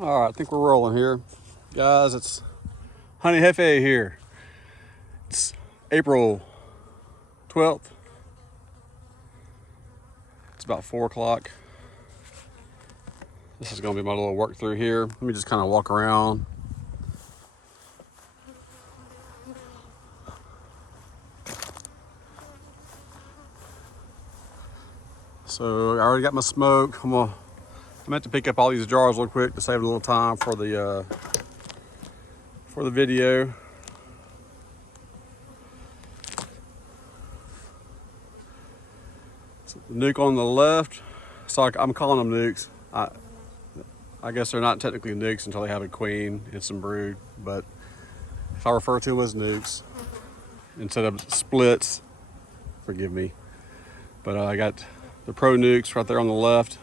All right, I think we're rolling here. Guys, it's Honey Jefe here. It's April 12th. It's about 4 o'clock. This is gonna be my little work through here. Let me just kind of walk around. So I already got my smoke. I meant to pick up all these jars real quick to save a little time for the video. So the nuke on the left. So I'm calling them nukes. I guess they're not technically nukes until they have a queen and some brood, but if I refer to them as nukes instead of splits, forgive me. But I got the pro nukes right there on the left.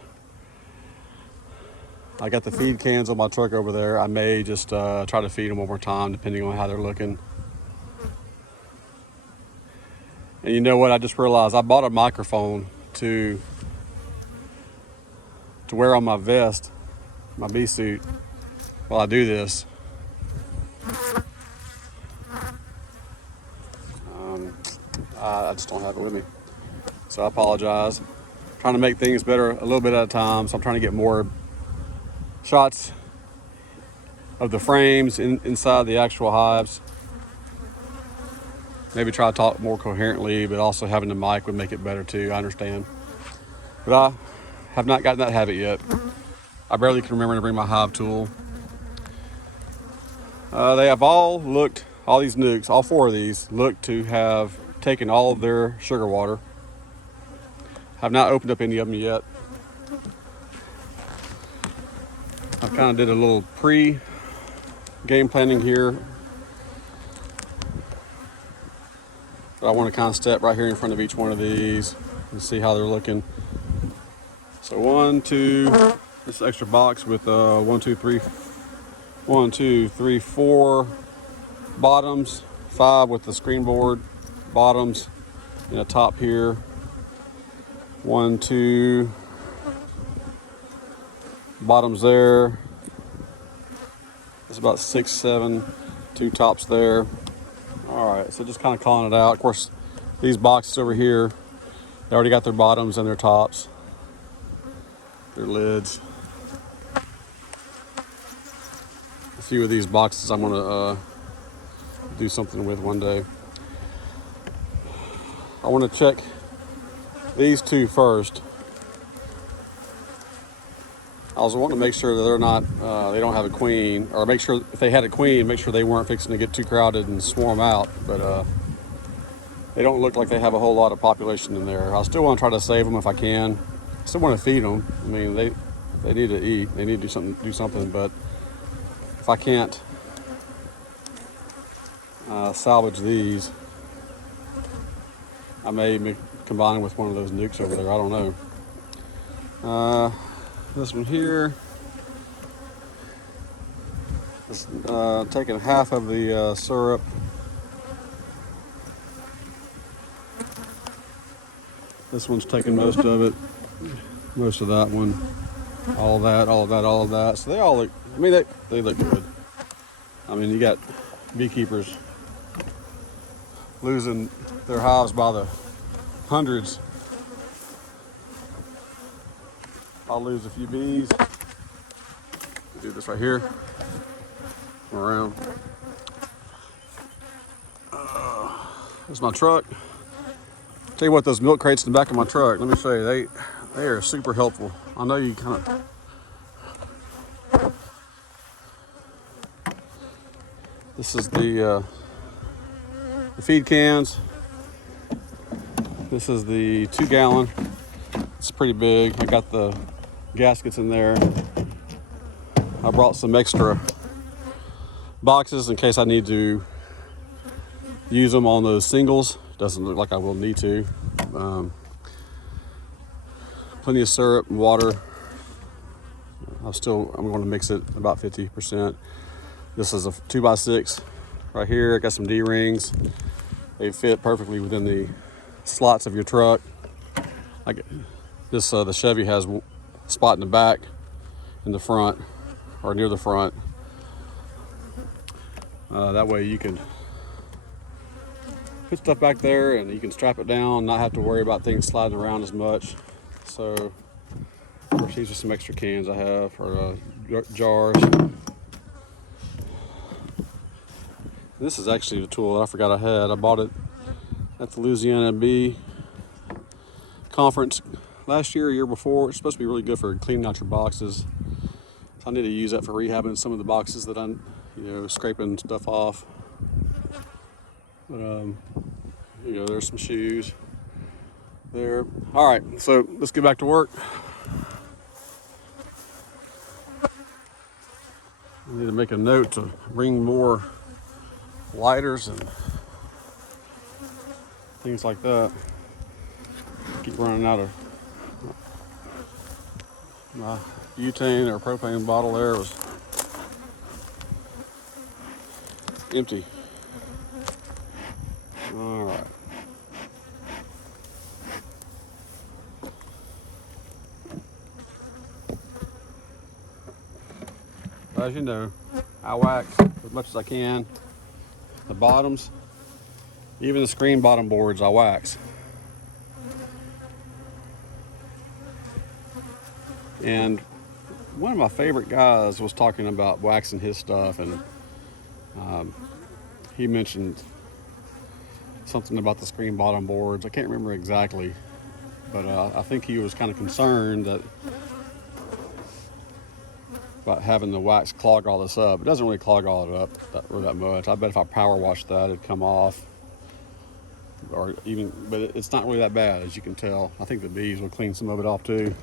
I got the feed cans on my truck over there. I may just try to feed them one more time depending on how they're looking. And you know what, I just realized I bought a microphone to wear on my vest, my bee suit, while I do this. I just don't have it with me, so I apologize. I'm trying to make things better a little bit at a time, so I'm trying to get more shots of the frames inside the actual hives. Maybe try to talk more coherently, but also having the mic would make it better too, I understand. But I have not gotten that habit yet. I barely can remember to bring my hive tool. They have all these nukes, all 4 of these, look to have taken all of their sugar water. Have not opened up any of them yet. I kind of did a little pre-game planning here. But I want to kind of step right here in front of each one of these and see how they're looking. So 1, 2, this extra box with 1, 2, 3, 4 bottoms, 5 with the screen board bottoms, and a top here. 1, 2 bottoms there. It's about 6, 7, 2 tops there. All right, so just kind of calling it out. Of course, these boxes over here, they already got their bottoms and their tops, their lids. A few of these boxes I'm gonna do something with one day. I want to check these 2 first. I was wanting to make sure that they're not, they don't have a queen, or make sure if they had a queen, make sure they weren't fixing to get too crowded and swarm out. But they don't look like they have a whole lot of population in there. I still want to try to save them if I can. I still want to feed them. I mean, they need to eat. They need to do something. But if I can't salvage these, I may combine with one of those nukes over there. I don't know. This one here is taking half of the syrup. This one's taking most of it, most of that one, all that, all of that, all of that. So they all look, I mean, they look good. I mean, you got beekeepers losing their hives by the hundreds. I'll lose a few bees. Do this right here. Around. There's my truck. Tell you what, those milk crates in the back of my truck, let me show you, they are super helpful. I know you kind of. This is the feed cans. This is the 2-gallon. It's pretty big. I got the gaskets in there. I brought some extra boxes in case I need to use them on those singles. Doesn't look like I will need to. Plenty of syrup and water. I'm going to mix it about 50%. This is a 2x6 right here. I got some D-rings. They fit perfectly within the slots of your truck. Like this, the Chevy has a spot in the back, in the front, or near the front. That way you can put stuff back there and you can strap it down, not have to worry about things sliding around as much. So, of course, these are some extra cans I have, or jars. This is actually the tool that I forgot I had. I bought it at the Louisiana Bee conference last year, or year before. It's supposed to be really good for cleaning out your boxes. So I need to use that for rehabbing some of the boxes that I'm, scraping stuff off. But there's some shoes there. All right, so let's get back to work. I need to make a note to bring more lighters and things like that. Keep running out of my butane or propane bottle there. It was empty. All right. As you know, I wax as much as I can. The bottoms, even the screen bottom boards, I wax. And one of my favorite guys was talking about waxing his stuff, and he mentioned something about the screen bottom boards. I can't remember exactly, but I think he was kind of concerned that about having the wax clog all this up. It doesn't really clog all it up that much. I bet if I power washed that, it'd come off. But it's not really that bad, as you can tell. I think the bees will clean some of it off too.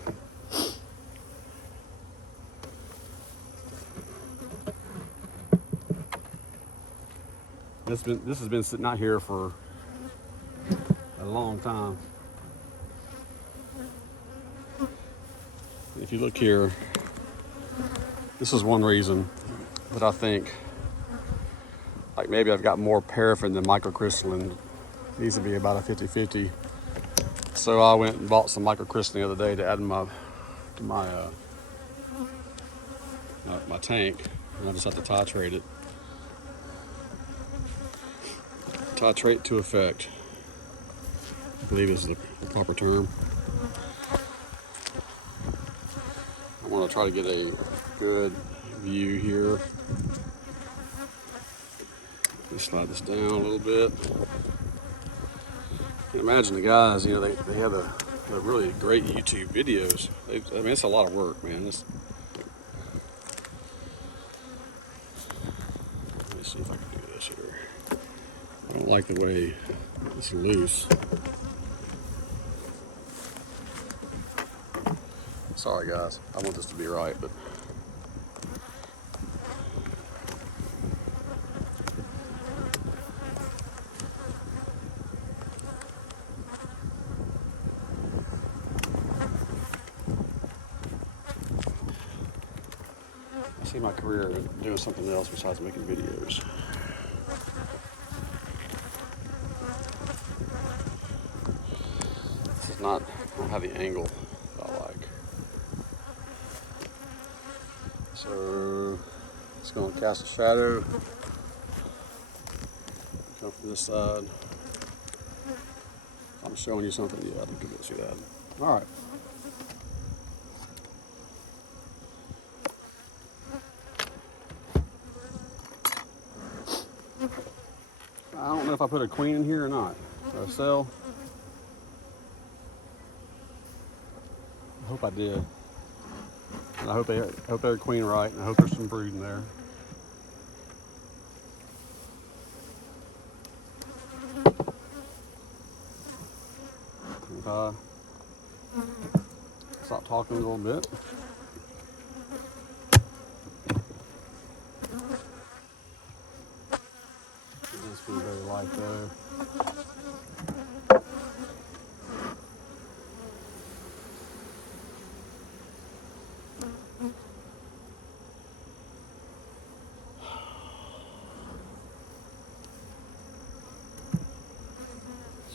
This has been sitting out here for a long time. If you look here, this is one reason that I think, like, maybe I've got more paraffin than microcrystalline. It needs to be about a 50-50. So I went and bought some microcrystalline the other day to add to my tank, and I just have to titrate it. Titrate to effect, I believe is the proper term. I want to try to get a good view here. Just slide this down a little bit. You can imagine the guys, they have the really great YouTube videos. It's a lot of work, man. Let me see if I can do this here. I don't like the way it's loose. Sorry guys, I want this to be right, but I see my career doing something else besides making videos. This is not, I don't have the angle that I like. So it's going to cast a shadow. Come from this side. I'm showing you something. Yeah, I think you can see that. All right. I don't know if I put a queen in here or not. Or a cell. I hope I did. And I hope they're queen right, and I hope there's some brood in there. If I stop talking a little bit. This be very light though.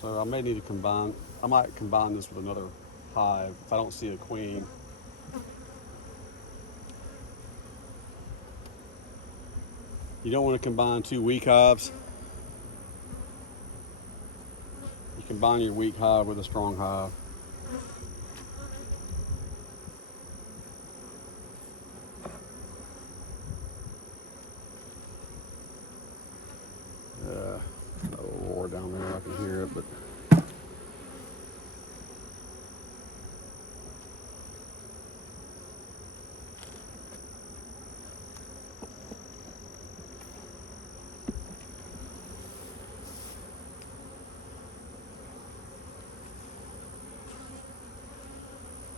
So I may need to combine, I might combine this with another hive if I don't see a queen. You don't want to combine two weak hives. You combine your weak hive with a strong hive. A roar down there, I can hear it, but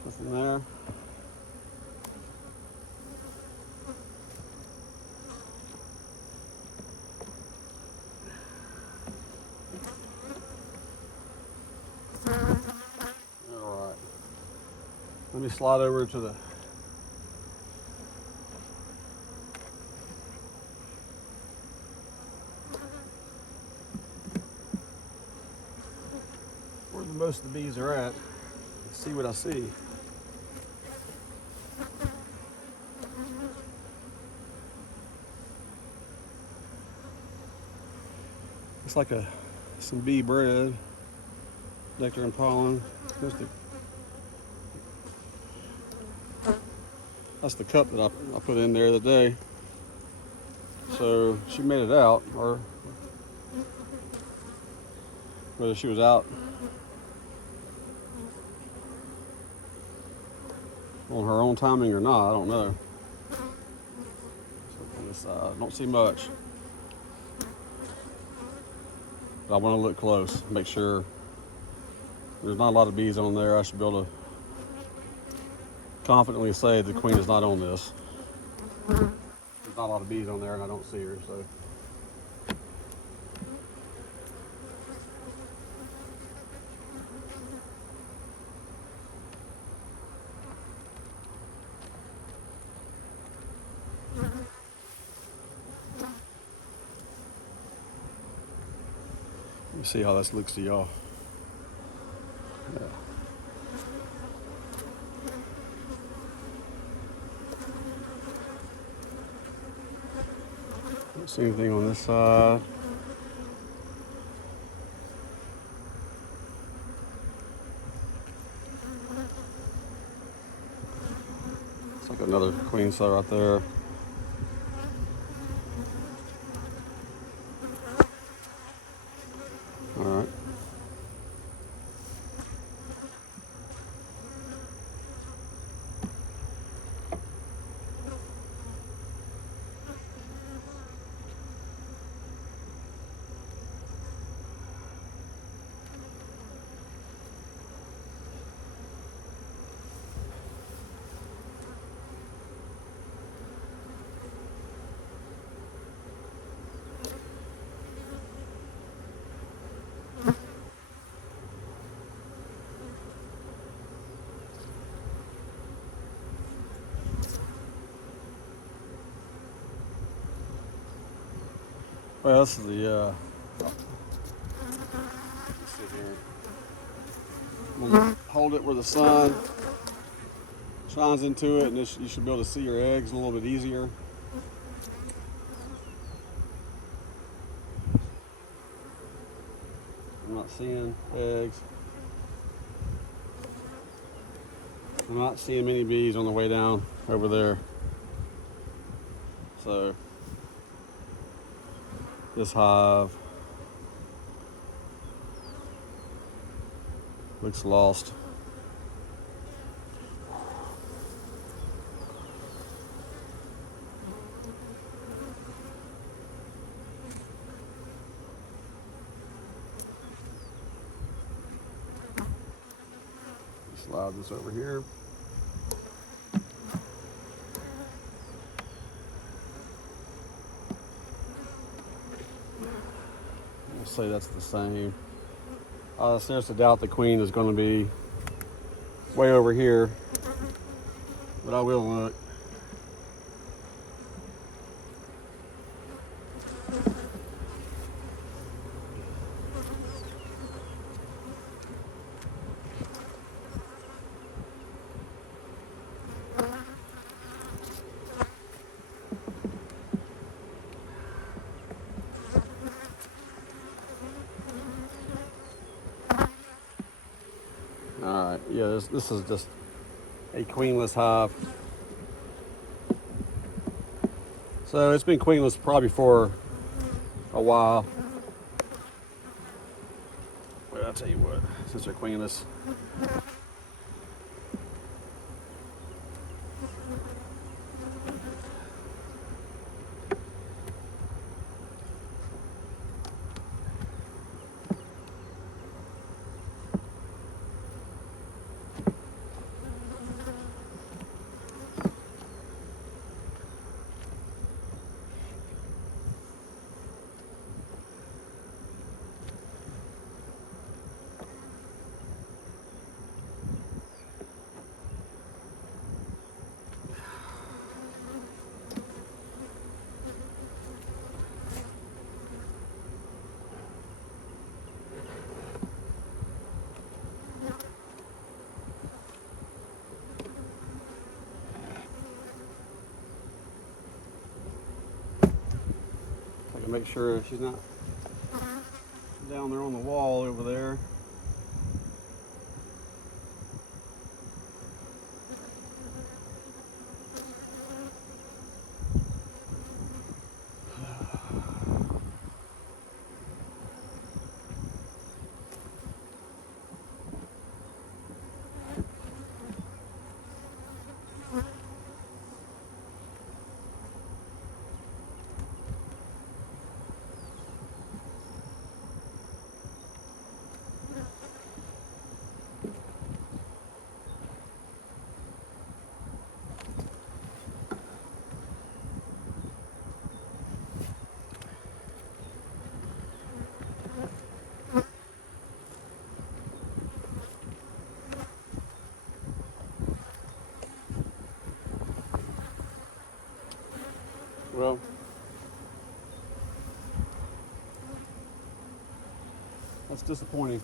nothing there. All right. Let me slide over to the where most of the bees are at. See what I see. It's like some bee bread, nectar and pollen. That's the cup that I put in there the day. So she made it out, or whether she was out on her own timing or not, I don't know. So on this side, I don't see much. But I want to look close, make sure there's not a lot of bees on there. I should be able to confidently say the queen is not on this. There's not a lot of bees on there and I don't see her, so. Let me see how this looks to y'all. Yeah. Don't see anything on this side. It's like another queen cell right there. All right. Well, this is the, let's see here. I'm gonna hold it where the sun shines into it, and you should be able to see your eggs a little bit easier. I'm not seeing eggs. I'm not seeing many bees on the way down over there. So this hive looks lost. Slide this over here. We'll say that's the same. There's a doubt the queen is going to be way over here, but I will look. This is just a queenless hive. So it's been queenless probably for a while. Well, I'll tell you what, since they're queenless. I can make sure she's not down there on the wall over there. Well, that's disappointing,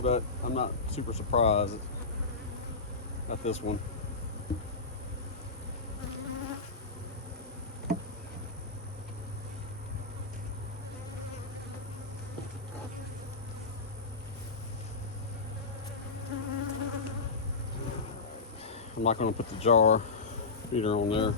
but I'm not super surprised at this one. I'm not going to put the jar feeder on there.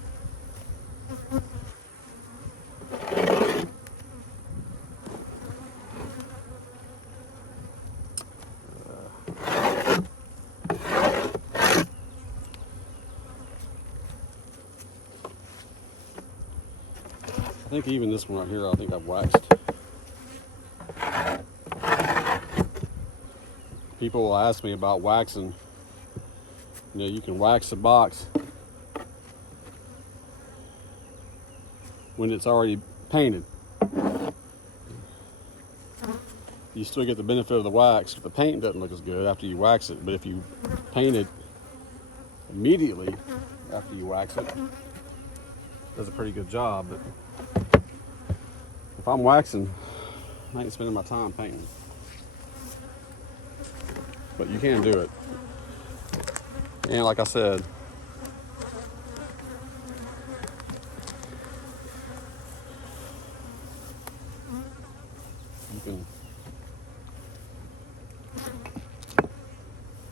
I think even this one right here, I think I've waxed. People will ask me about waxing. You know, you can wax the box when it's already painted. You still get the benefit of the wax. The paint doesn't look as good after you wax it, but if you paint it immediately after you wax it, it does a pretty good job. But if I'm waxing, I ain't spending my time painting. But you can do it. And like I said, you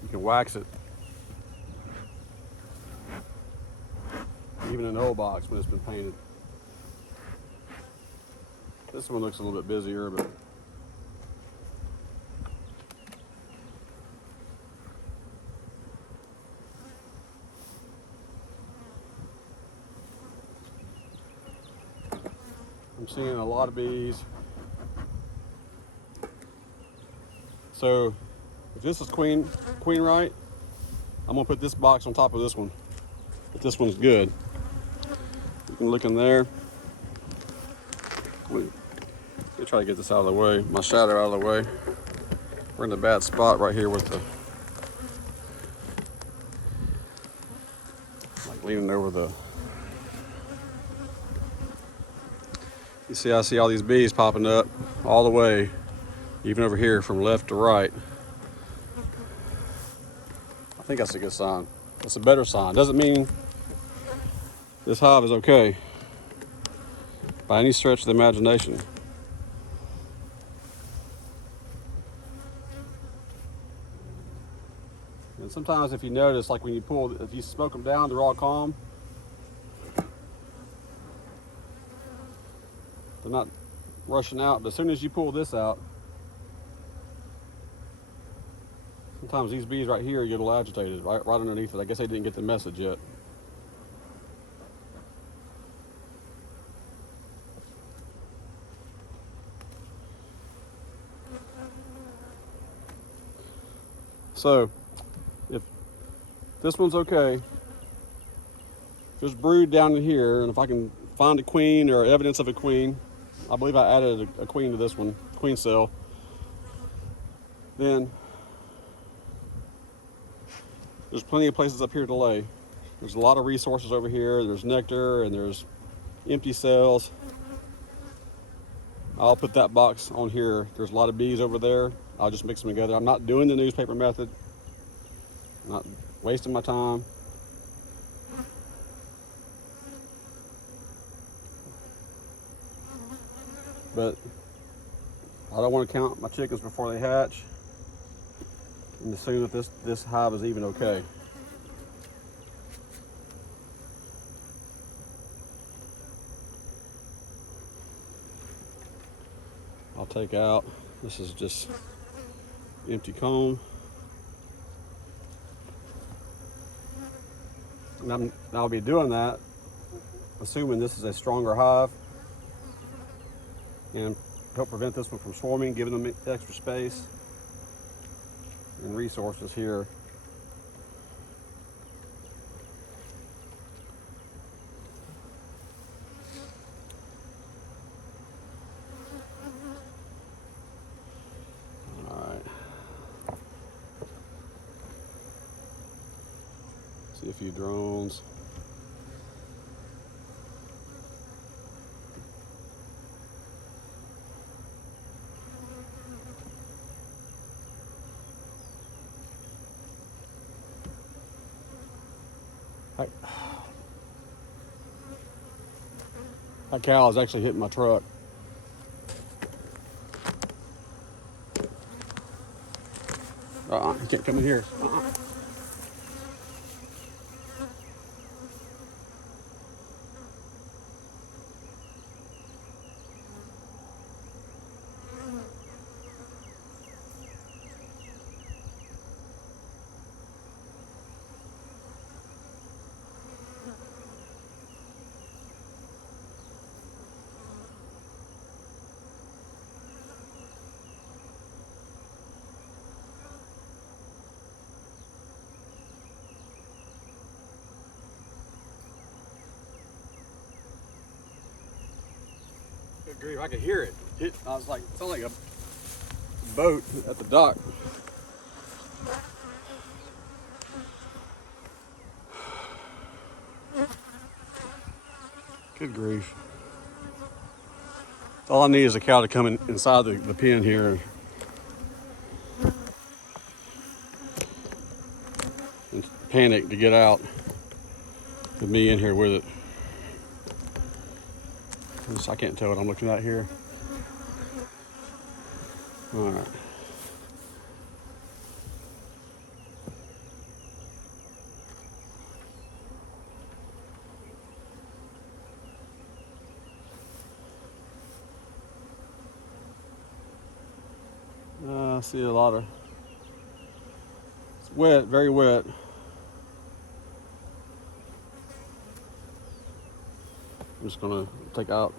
can wax it even in the old box when it's been painted. This one looks a little bit busier, but I'm seeing a lot of bees. So if this is queen right, I'm gonna put this box on top of this one. If this one's good, you can look in there. Let me try to get this out of the way, my shadow out of the way. We're in a bad spot right here with the, like leaning over the, you see, I see all these bees popping up all the way, even over here from left to right. I think that's a good sign. That's a better sign. Doesn't mean this hive is okay by any stretch of the imagination. And sometimes if you notice, like when you pull, if you smoke them down, they're all calm. They're not rushing out, but as soon as you pull this out, sometimes these bees right here get a little agitated, right underneath it. I guess they didn't get the message yet. So, if this one's okay, just brood down in here, and if I can find a queen or evidence of a queen, I believe I added a queen to this one, queen cell, then there's plenty of places up here to lay. There's a lot of resources over here. There's nectar and there's empty cells. I'll put that box on here. There's a lot of bees over there. I'll just mix them together. I'm not doing the newspaper method. I'm not wasting my time. But I don't want to count my chickens before they hatch and assume that this hive is even okay. I'll take out, this is just empty comb. And I'll be doing that assuming this is a stronger hive and help prevent this one from swarming, giving them extra space and resources here. See a few drones. That cow is actually hitting my truck. You can't come in here. Good grief, I could hear it. I was like, it sounded like a boat at the dock. Good grief. All I need is a cow to come inside the pen here and panic to get out with me in here with it. I can't tell what I'm looking at here. All right. I see a lot of, it's wet, very wet. I'm just gonna take out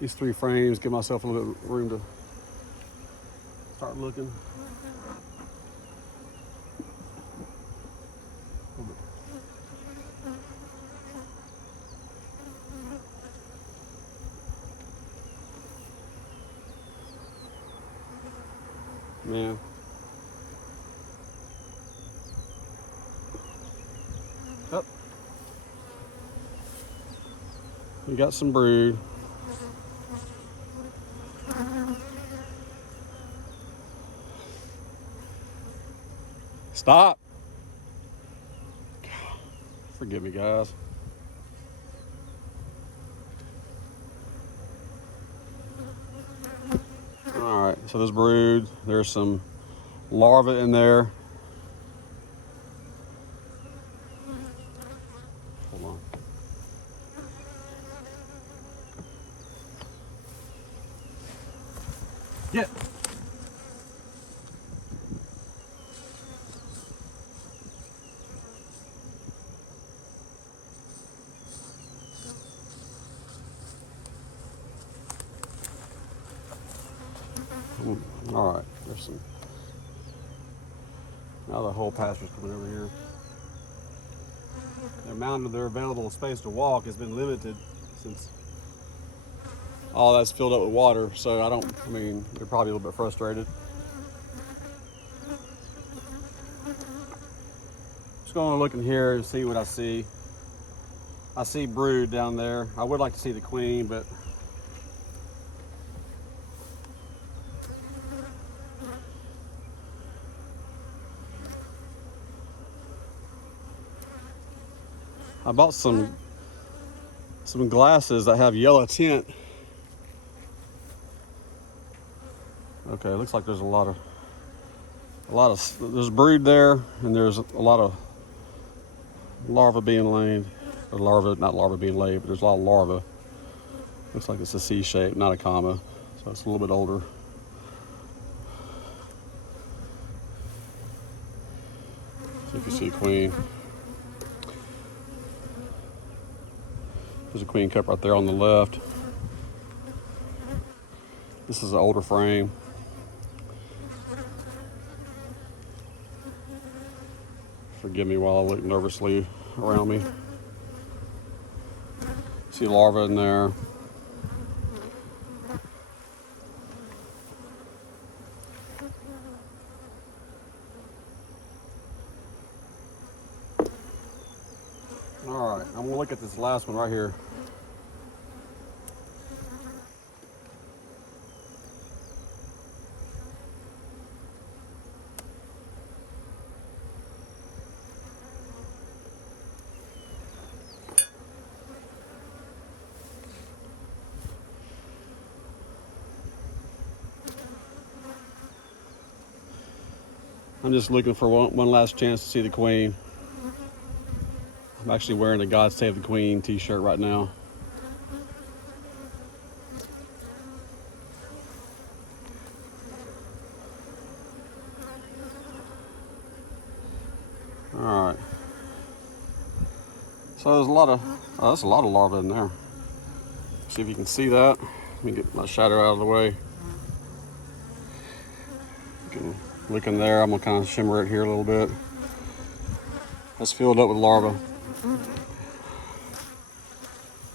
these 3 frames, give myself a little bit of room to start looking. Man. Up. We got some brood. Stop. Forgive me, guys. All right, so this brood, there's some larvae in there. Get. All right, there's some. Now the whole pasture's coming over here. The amount of their available space to walk has been limited since all that's filled up with water. So I mean, they're probably a little bit frustrated. Just going to look in here and see what I see. I see brood down there. I would like to see the queen, but I bought some glasses that have yellow tint. Okay, it looks like there's a lot of there's brood there, and there's a lot of larvae being laid. Or larvae, not larvae being laid, but there's a lot of larvae. Looks like it's a C shape, not a comma, so it's a little bit older. See if you see a queen. There's a queen cup right there on the left. This is an older frame. Forgive me while I look nervously around me. See larvae in there. All right, I'm gonna look at this last one right here. I'm just looking for one last chance to see the queen. I'm actually wearing a God Save the Queen t-shirt right now. All right. So there's that's a lot of larvae in there. See if you can see that. Let me get my shadow out of the way. You can look in there. I'm gonna kind of shimmer it here a little bit. It's filled up with larvae.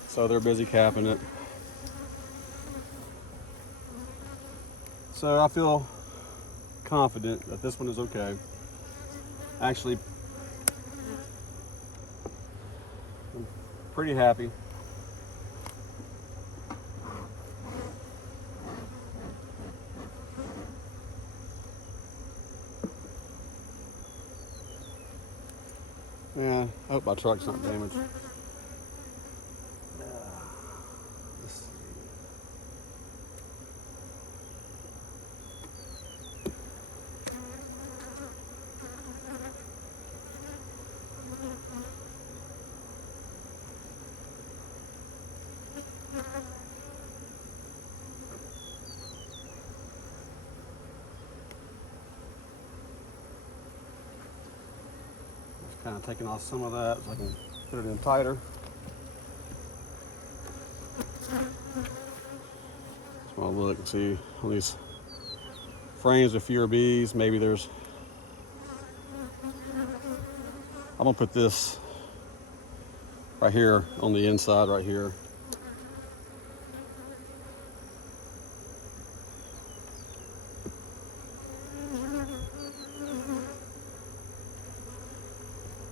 So they're busy capping it. So I feel confident that this one is okay. Actually, I'm pretty happy. Yeah, I hope my truck's not damaged. Kind of taking off some of that so I can put it in tighter. Just want to look and see on these frames with fewer bees. Maybe there's. I'm gonna put this right here on the inside, right here.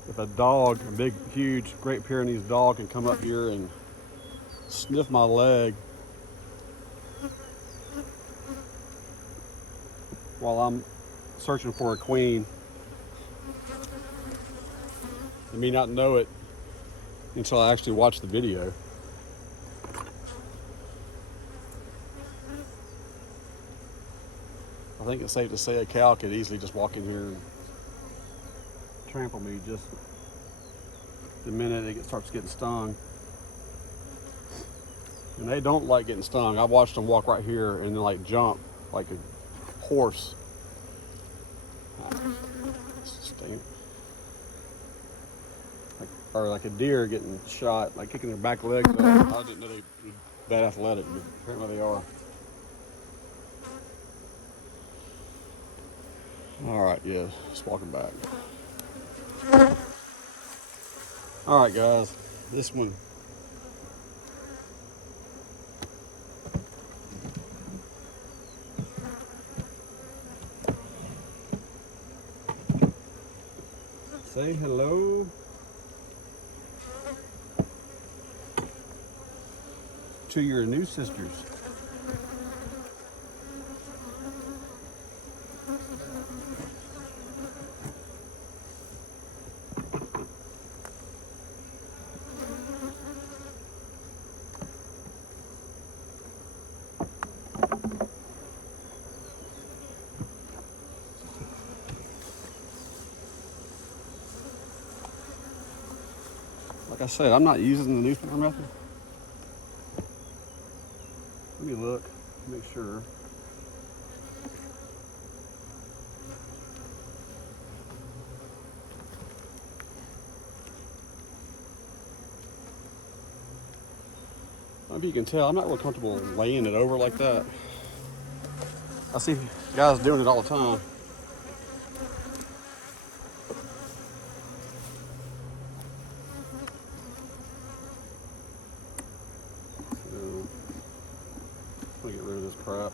If a dog, a big, huge Great Pyrenees dog can come up here and sniff my leg while I'm searching for a queen, I may not know it until I actually watch the video. I think it's safe to say a cow could easily just walk in here and trample me just the minute it starts getting stung. And they don't like getting stung. I've watched them walk right here and then like jump like a horse. Dang it. Or like a deer getting shot, like kicking their back legs up. I didn't know they were that athletic, but apparently they are. All right, yeah, just walking back. All right, guys, this one. Say hello. To your new sisters. Like I said, I'm not using the newspaper method. Let me look, make sure. I don't know if you can tell, I'm not real comfortable laying it over like that. I see guys doing it all the time. So, I'm gonna get rid of this crap.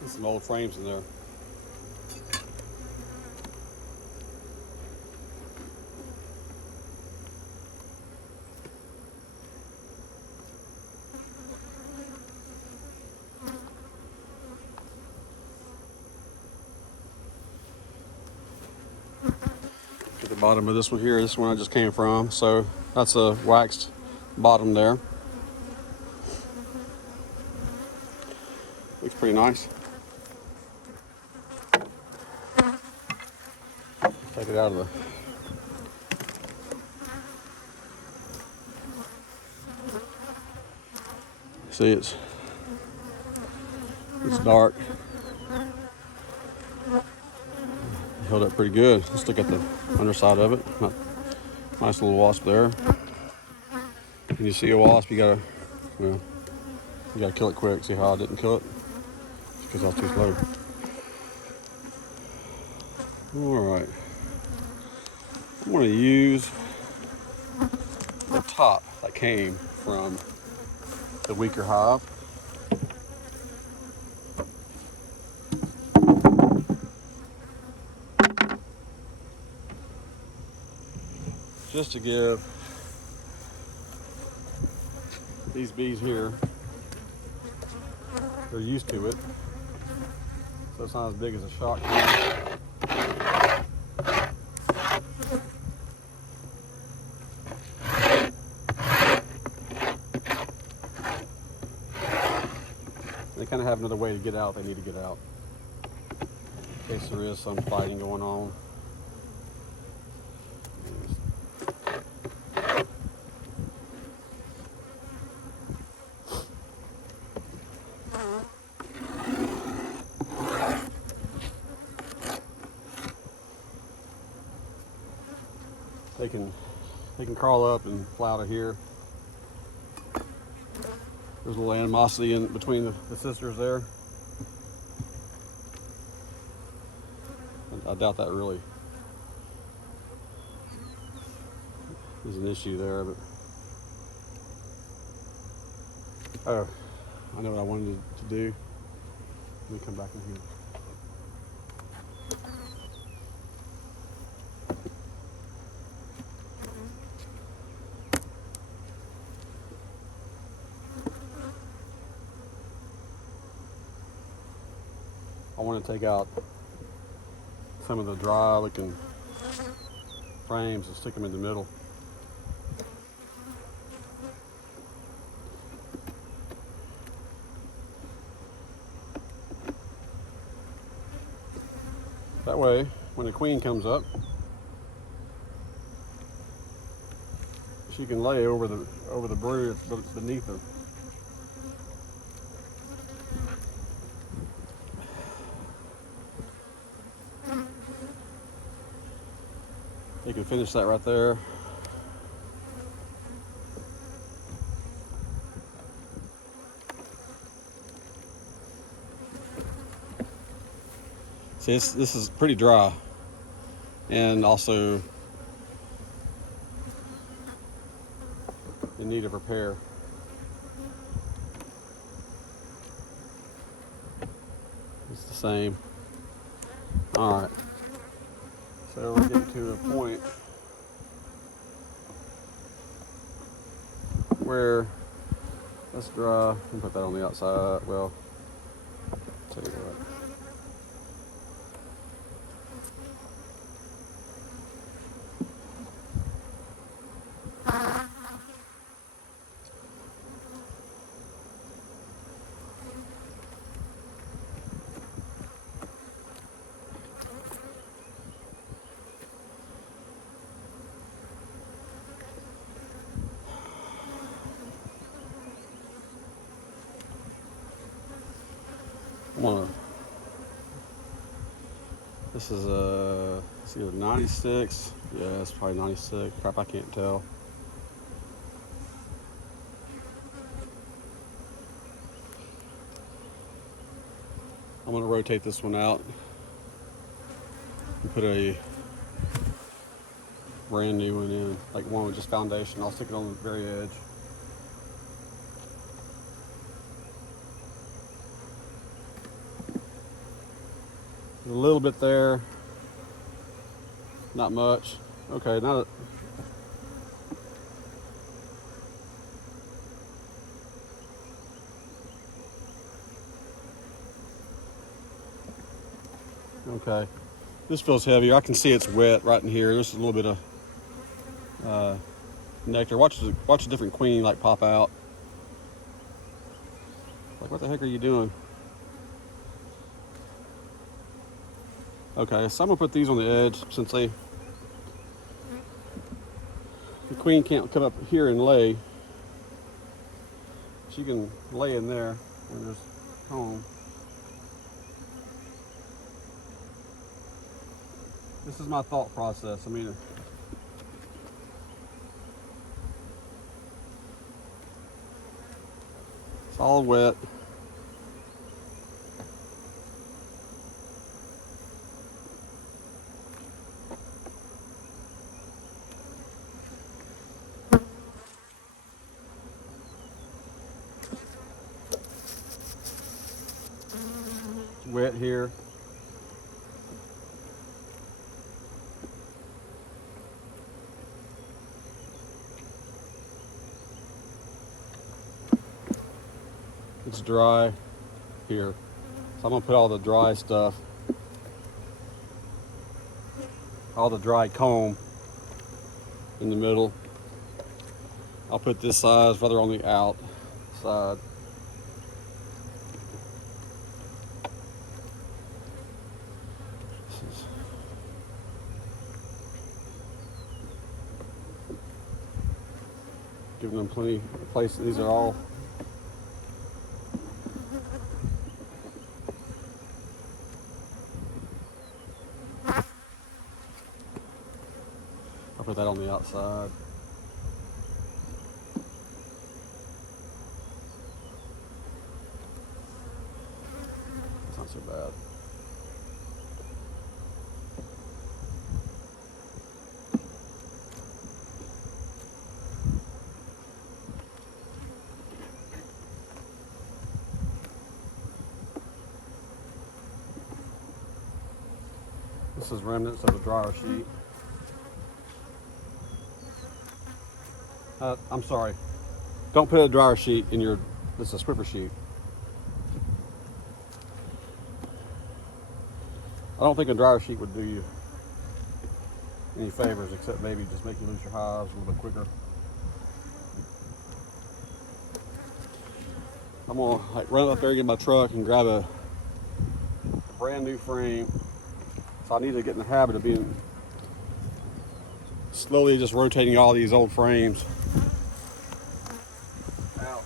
There's some old frames in there. Get the bottom of this one here. This one I just came from. So that's a waxed bottom there. Looks pretty nice. Take it out of the. See, it's dark. Held up pretty good. Let's look at the underside of it. Nice little wasp there. When you see a wasp, you gotta kill it quick. See how I didn't kill it? Because I was too slow. All right. I'm gonna use the top that came from the weaker hive. Just to give these bees here, they're used to it, so it's not as big as a shock. They kind of have another way to get out. They need to get out in case there is some fighting going on. They can crawl up and fly out of here. There's a little animosity in between the sisters there. I doubt that really is an issue there, but oh, I know what I wanted to do. Let me come back in here. I want to take out some of the dry looking frames and stick them in the middle. That way, when the queen comes up, she can lay over the brood beneath her. You can finish that right there. See, this is pretty dry, and also in need of repair. It's the same. All right. So we're getting to a point where that's dry. And put that on the outside. Well, tell you what. This is it's either 96. Yeah, it's probably 96. Crap, I can't tell. I'm gonna rotate this one out and put a brand new one in, like one with just foundation. I'll stick it on the very edge. A little bit there, not much. Okay, now that okay, this feels heavier. I can see it's wet right in here. There's a little bit of nectar. Watch a different queen like pop out. Like, what the heck are you doing? Okay, so I'm gonna put these on the edge since the queen can't come up here and lay. She can lay in there when there's comb. This is my thought process. I mean, it's all wet. Wet here. It's dry here. So I'm gonna put all the dry stuff, all the dry comb in the middle. I'll put this size rather on the outside. Giving them plenty of place. These are all I'll put that on the outside. It's not so bad. This is remnants of a dryer sheet. I'm sorry. Don't put a dryer sheet in your, this is a swipper sheet. I don't think a dryer sheet would do you any favors, except maybe just make you lose your hives a little bit quicker. I'm gonna like run up there, get my truck, and grab a brand new frame. So I need to get in the habit of being slowly just rotating all these old frames out.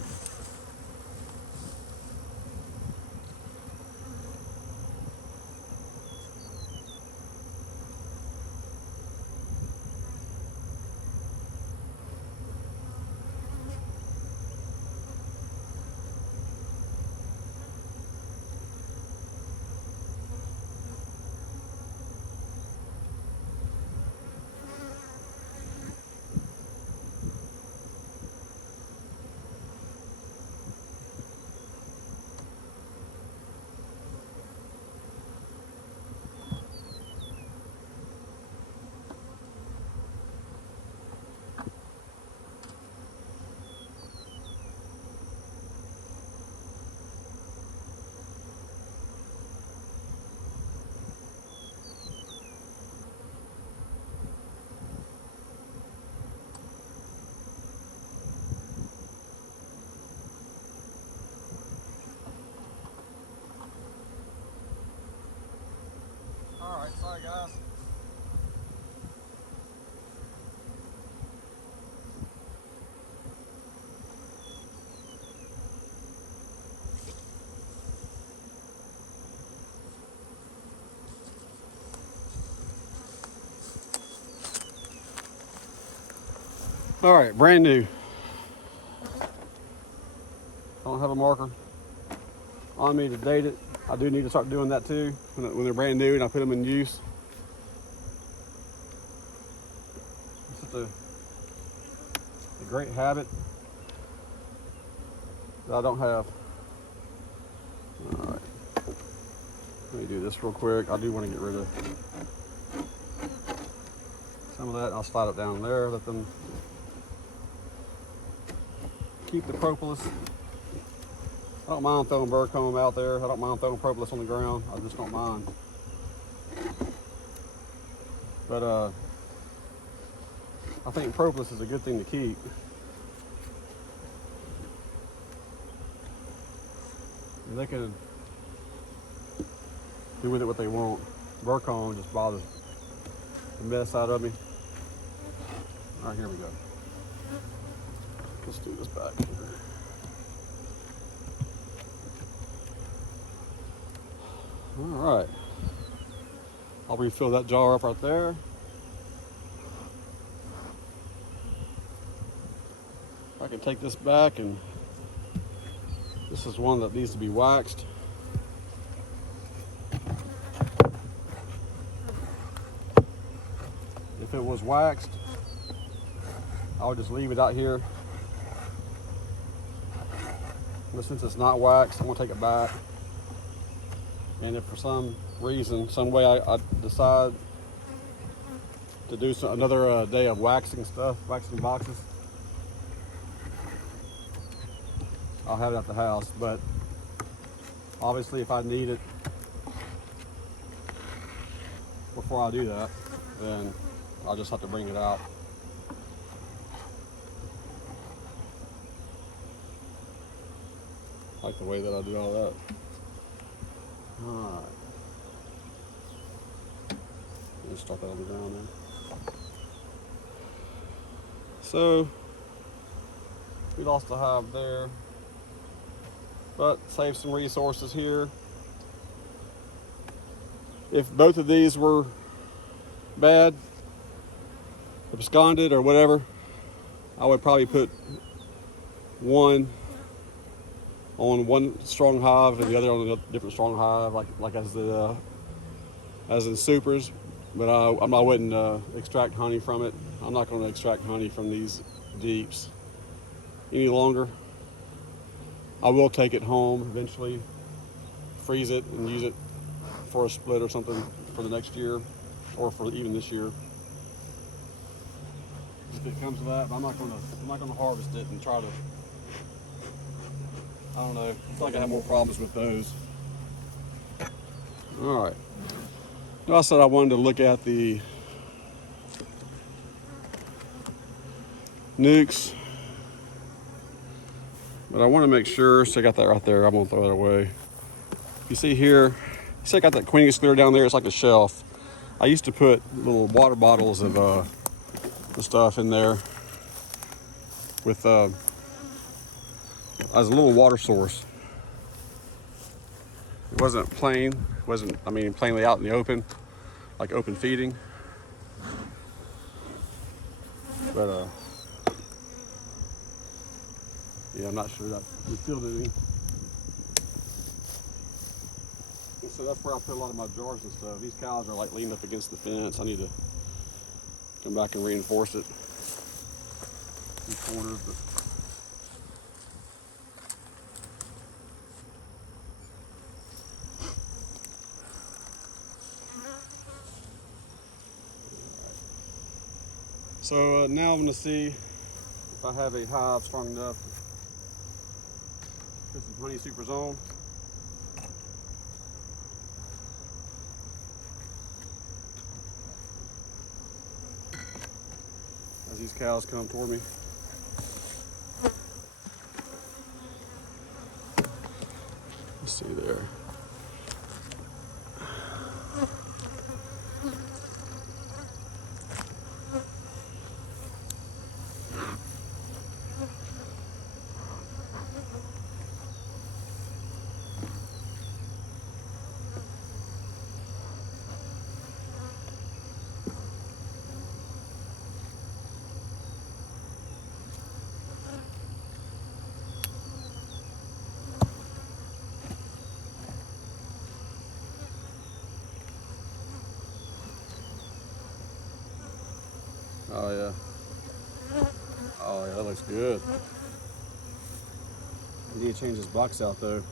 Alright, sorry guys. Alright, brand new. I don't have a marker on me to date it. I do need to start doing that too when they're brand new and I put them in use. It's just a great habit that I don't have. All right, let me do this real quick. I do want to get rid of some of that. I'll slide it down there, let them keep the propolis. I don't mind throwing bird comb out there. I don't mind throwing propolis on the ground. I just don't mind. But I think propolis is a good thing to keep. And they can do with it what they want. Bird comb just bothers the mess out of me. All right, here we go. Let's do this back here. All right, I'll refill that jar up right there. I can take this back, and this is one that needs to be waxed. If it was waxed, I would just leave it out here. But since it's not waxed, I'm gonna take it back. And if for some reason, some way I decide to do another day of waxing stuff, waxing boxes, I'll have it at the house. But obviously if I need it before I do that, then I'll just have to bring it out. I like the way that I do all that. Alright. Just drop that on the ground there. So, we lost a hive there, but save some resources here. If both of these were bad, absconded or whatever, I would probably put one on one strong hive and the other on a different strong hive, like as in supers. But I wouldn't extract honey from it. I'm not going to extract honey from these deeps any longer. I will take it home eventually, freeze it, and use it for a split or something for the next year, or for even this year, if it comes to that. But I'm not going to harvest it and try to. I don't know. I feel like I have more problems with those. All right. I said I wanted to look at the nucs, but I want to make sure. So I got that right there. I'm gonna throw that away. You see here, see I got that queenless clear down there. It's like a shelf. I used to put little water bottles of the stuff in there with as a little water source. It wasn't plain. It wasn't, I mean, plainly out in the open, like open feeding. But yeah, I'm not sure that we filled any. So that's where I put a lot of my jars and stuff. These cows are like leaned up against the fence. I need to come back and reinforce it. These corners, but so now I'm going to see if I have a hive strong enough to put some honey supers on. As these cows come toward me. Let's see there. Oh yeah. Oh yeah, that looks good. I need to change this box out though.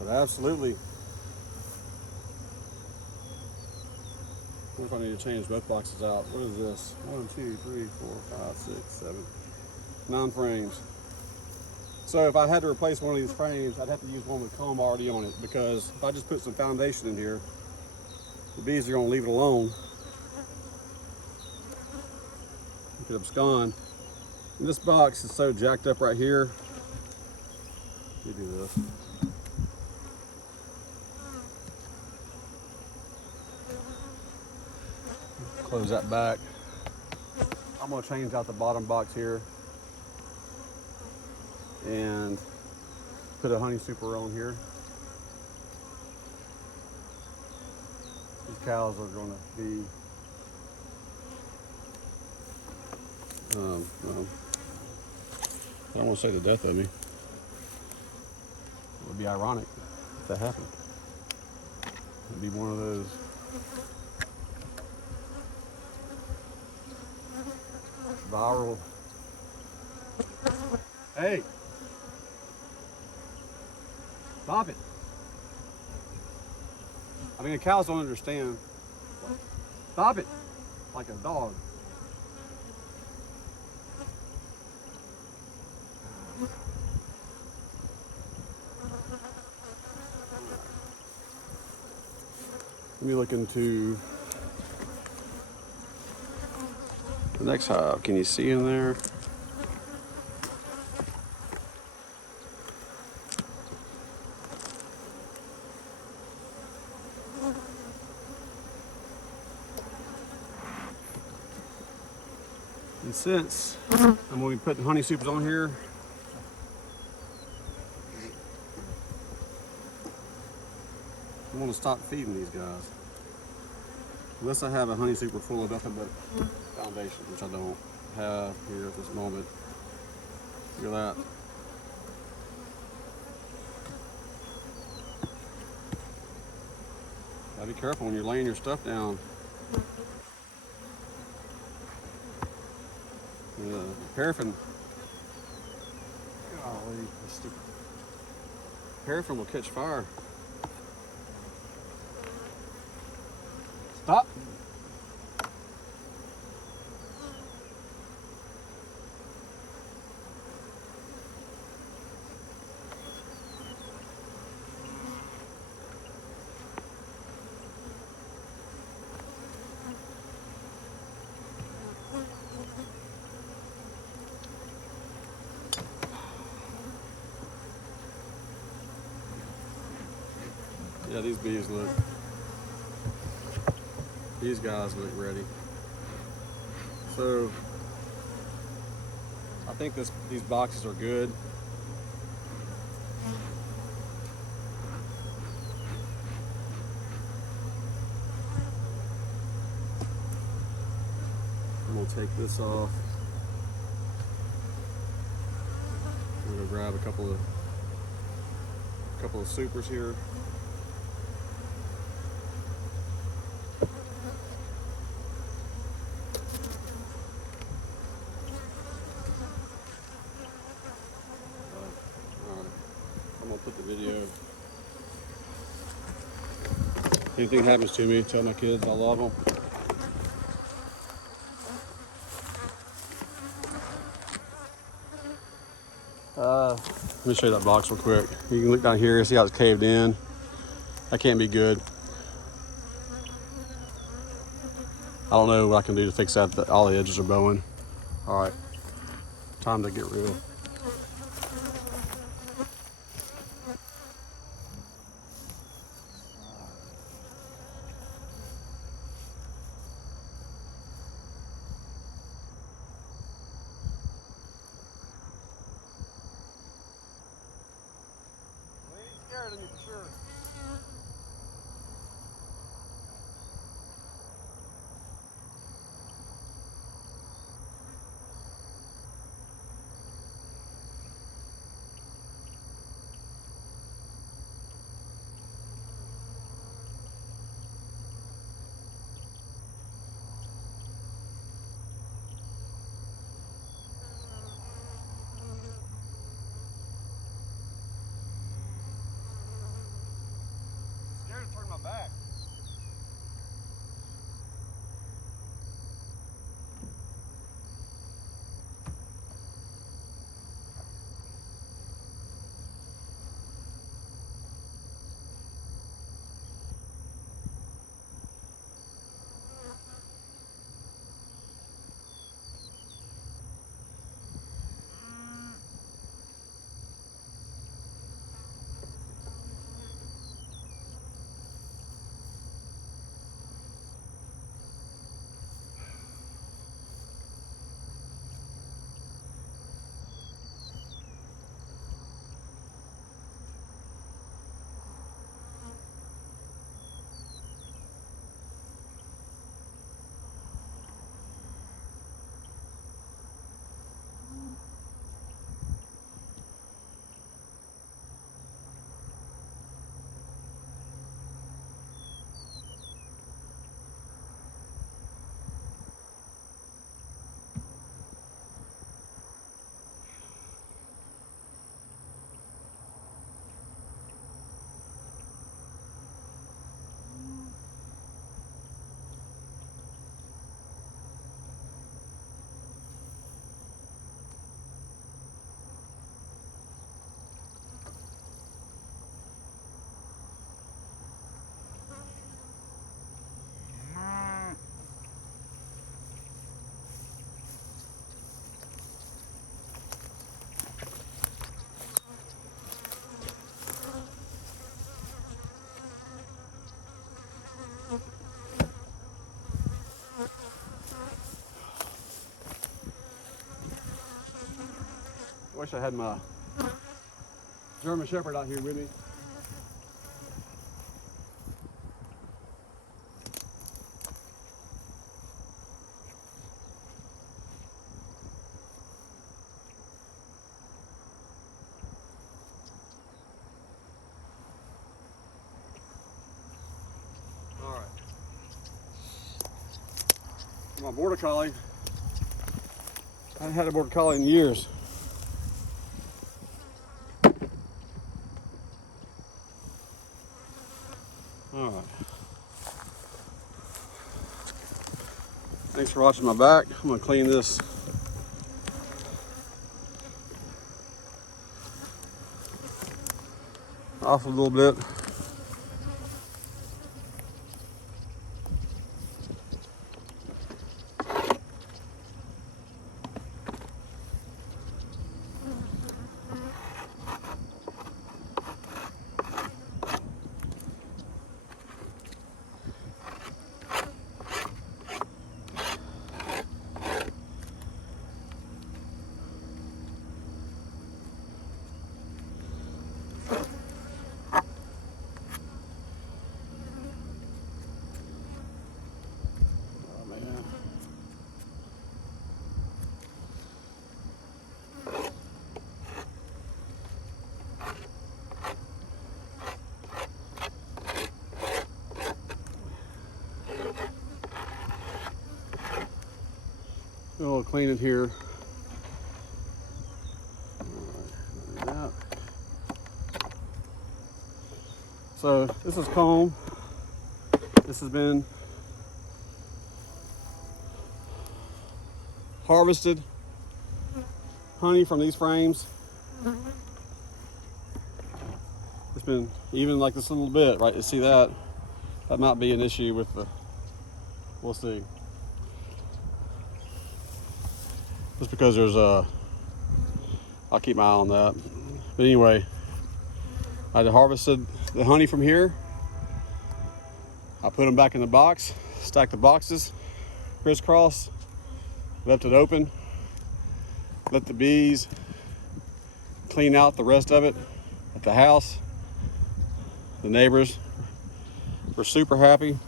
But absolutely. What if I need to change both boxes out? What is this? 1, 2, 3, 4, 5, 6, 7, 9 frames. So if I had to replace one of these frames, I'd have to use one with comb already on it, because if I just put some foundation in here, the bees are going to leave it alone. You could abscond. And this box is so jacked up right here. Let me do this. Close that back. I'm going to change out the bottom box here and put a honey super on here. These cows are going to be I don't want to say the death of me. It would be ironic if that happened. It'd be one of those viral. Hey, stop it. I mean, the cows don't understand. Stop it, like a dog. Let me look into the next hive. Can you see in there? And since I'm going to be putting honey supers on here, I want to stop feeding these guys. Unless I have a honey super full of nothing but foundation, which I don't have here at this moment. Look at that. Gotta be careful when you're laying your stuff down. Paraffin. Golly, paraffin will catch fire. Stop. Yeah, these bees look, these guys look ready. So I think these boxes are good. I'm gonna take this off. I'm gonna grab a couple of supers here. Alright, I'm gonna put the video. Anything happens to me, tell my kids I love them. Let me show you that box real quick. You can look down here and see how it's caved in. That can't be good. I don't know what I can do to fix that. All the edges are bowing. All right, time to get real. Scared of me for sure. Scared to turn my back. I wish I had my German Shepherd out here with me. All right. My border collie. I haven't had a border collie in years. All right. Thanks for watching my back. I'm gonna clean this off a little bit. Do a little cleaning here. Right, so this is comb. This has been harvested honey from these frames. It's been even like this a little bit, right? You see that? That might be an issue with the, we'll see. Just because there's a, I'll keep my eye on that. But anyway, I harvested the honey from here. I put them back in the box, stacked the boxes, crisscross, left it open, let the bees clean out the rest of it at the house. The neighbors were super happy.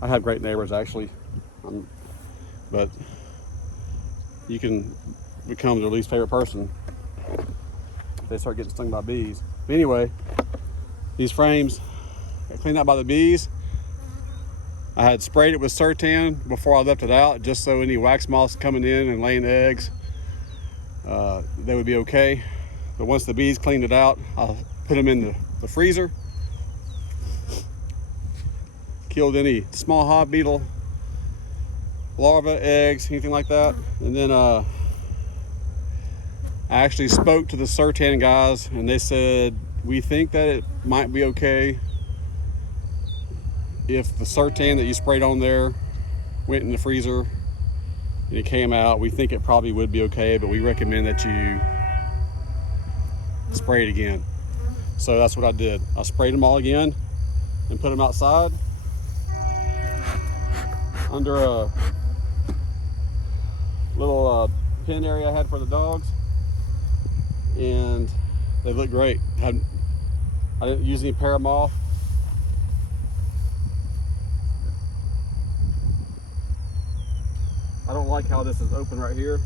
I have great neighbors actually, but you can become their least favorite person if they start getting stung by bees. But anyway, these frames got cleaned out by the bees. I had sprayed it with Surtan before I left it out, just so any wax moths coming in and laying eggs, they would be okay. But once the bees cleaned it out, I put them in the freezer. Killed any small hive beetle, larvae, eggs, anything like that. And then I actually spoke to the Surtan guys, and they said, we think that it might be okay if the Surtan that you sprayed on there went in the freezer and it came out. We think it probably would be okay, but we recommend that you spray it again. So that's what I did. I sprayed them all again and put them outside under a little pen area I had for the dogs, and they look great. I didn't use any paramoth. I don't like how this is open right here.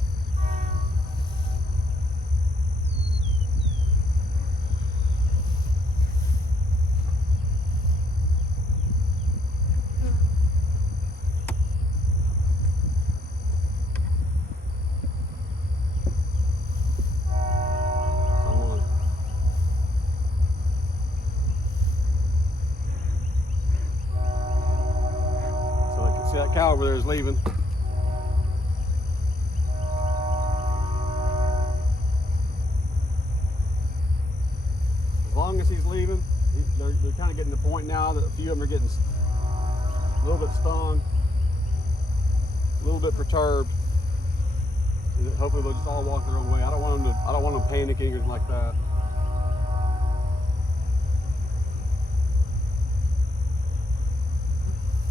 See that cow over there is leaving. As long as he's leaving, they're kind of getting to the point now that a few of them are getting a little bit stung, a little bit perturbed. And hopefully they'll just all walk their own way. I don't want them panicking or anything like that.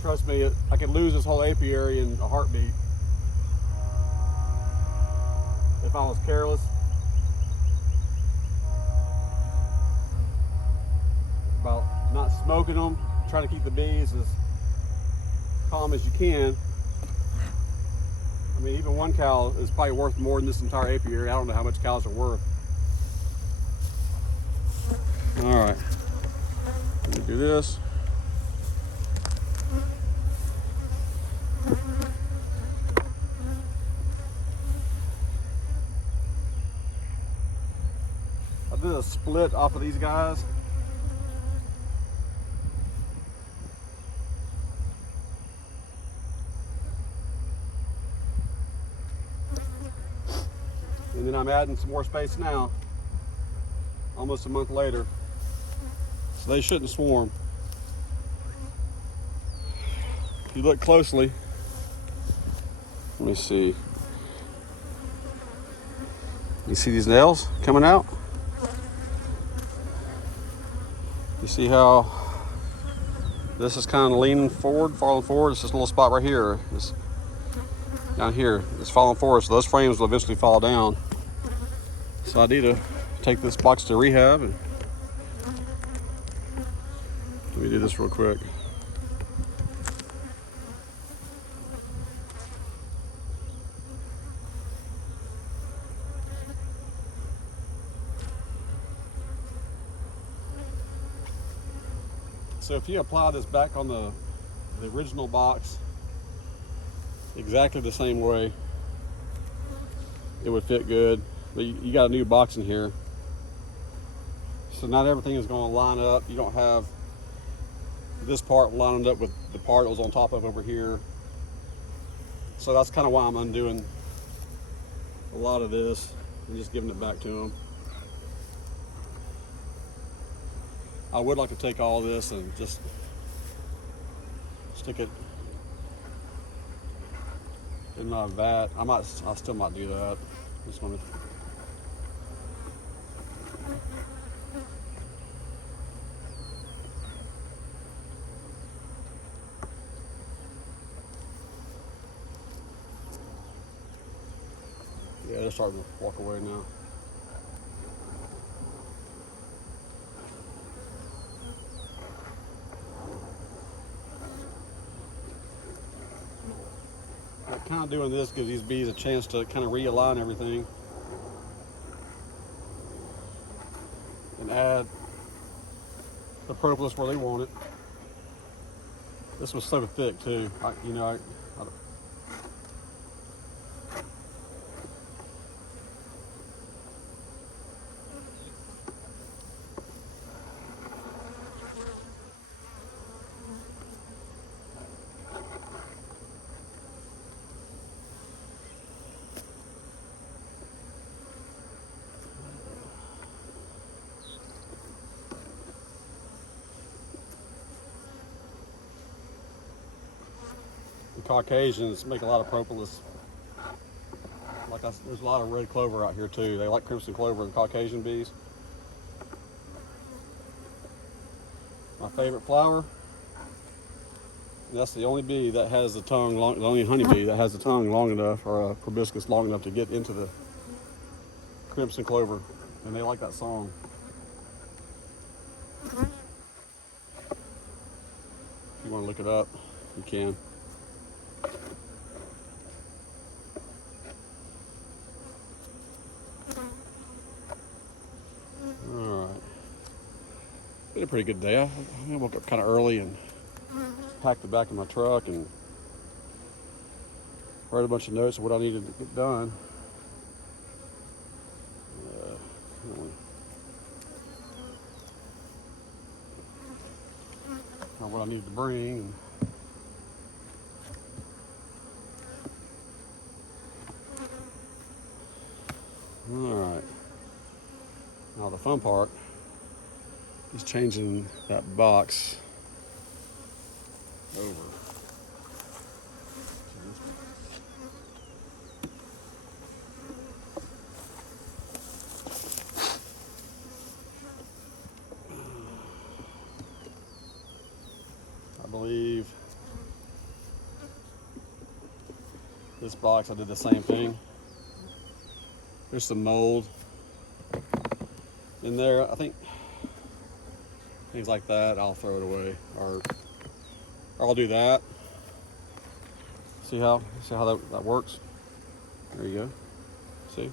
Trust me, I could lose this whole apiary in a heartbeat if I was careless. About not smoking them, trying to keep the bees as calm as you can. I mean, even one cow is probably worth more than this entire apiary. I don't know how much cows are worth. All right, let me do this. I did a split off of these guys. And then I'm adding some more space now, almost a month later. So they shouldn't swarm. If you look closely, let me see. You see these nails coming out? You see how this is kind of leaning forward, falling forward? It's this little spot right here. It's down here. It's falling forward, so those frames will eventually fall down. So I need to take this box to rehab, and let me do this real quick. So if you apply this back on the original box, exactly the same way. It would fit good, but you got a new box in here, so not everything is going to line up. You don't have this part lined up with the part that was on top of over here, so that's kind of why I'm undoing a lot of this and just giving it back to them. I would like to take all this and just stick it in my vat. I still might do that. Just want to. Yeah, they're starting to walk away now. Kind of doing this gives these bees a chance to kind of realign everything and add the propolis where they want it. This was so thick too. The Caucasians make a lot of propolis. There's a lot of red clover out here too. They like crimson clover, the Caucasian bees. My favorite flower. And that's the only bee that has the tongue long, the only honeybee that has the tongue long enough, or a proboscis long enough to get into the crimson clover, and they like that song. If you want to look it up, you can. All right, been a pretty good day. I woke up kind of early and packed the back of my truck and wrote a bunch of notes of what I needed to get done. What I needed to bring. All right. Now the fun part is changing that box over. I believe this box, I did the same thing. There's some mold in there. I think things like that, I'll throw it away, or I'll do that. See how that works? There you go. See?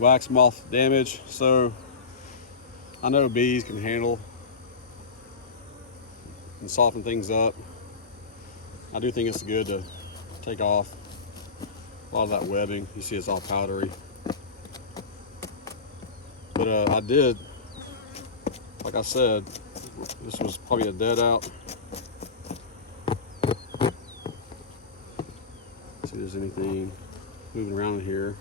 Wax moth damage. So I know bees can handle and soften things up. I do think it's good to take off a lot of that webbing. You see it's all powdery. But I did, like I said, this was probably a dead out. See if there's anything moving around in here.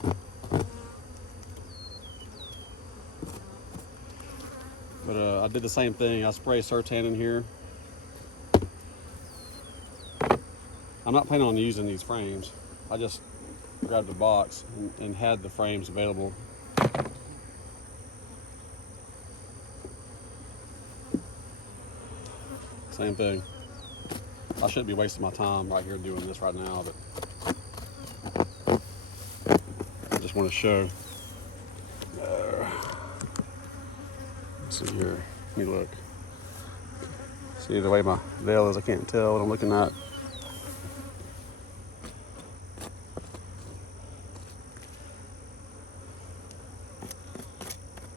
But I did the same thing. I sprayed Sertan in here. I'm not planning on using these frames. I just grabbed the box and had the frames available. Same thing. I shouldn't be wasting my time right here doing this right now, but I just want to show. Let's see here. Let me look. See the way my veil is, I can't tell what I'm looking at.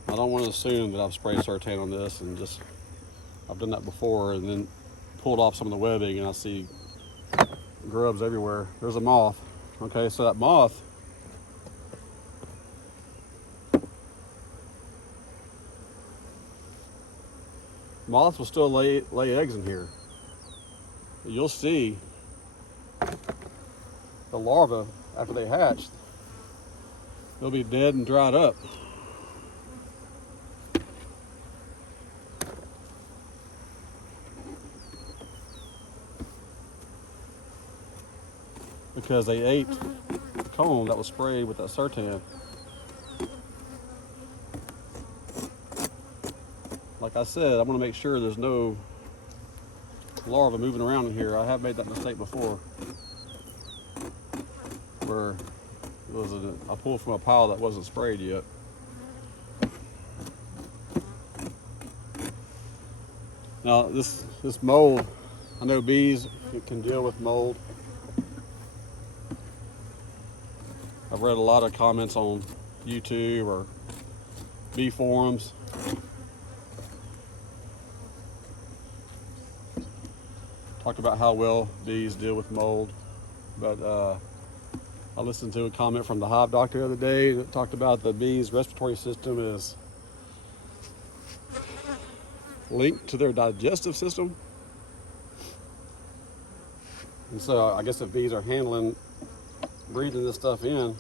I don't want to assume that I've sprayed Sertan on this and just, I've done that before and then pulled off some of the webbing and I see grubs everywhere. There's a moth. Okay, so that moths will still lay eggs in here. You'll see the larvae after they hatch, they'll be dead and dried up. Because they ate the comb that was sprayed with that Sertan. Like I said, I'm going to make sure there's no larvae moving around in here. I have made that mistake before, where I pulled from a pile that wasn't sprayed yet. Now this mold, I know bees can deal with mold. I've read a lot of comments on YouTube or bee forums. Talk about how well bees deal with mold, but I listened to a comment from the hive doctor the other day that talked about the bees' respiratory system is linked to their digestive system. And so I guess if bees are breathing this stuff in,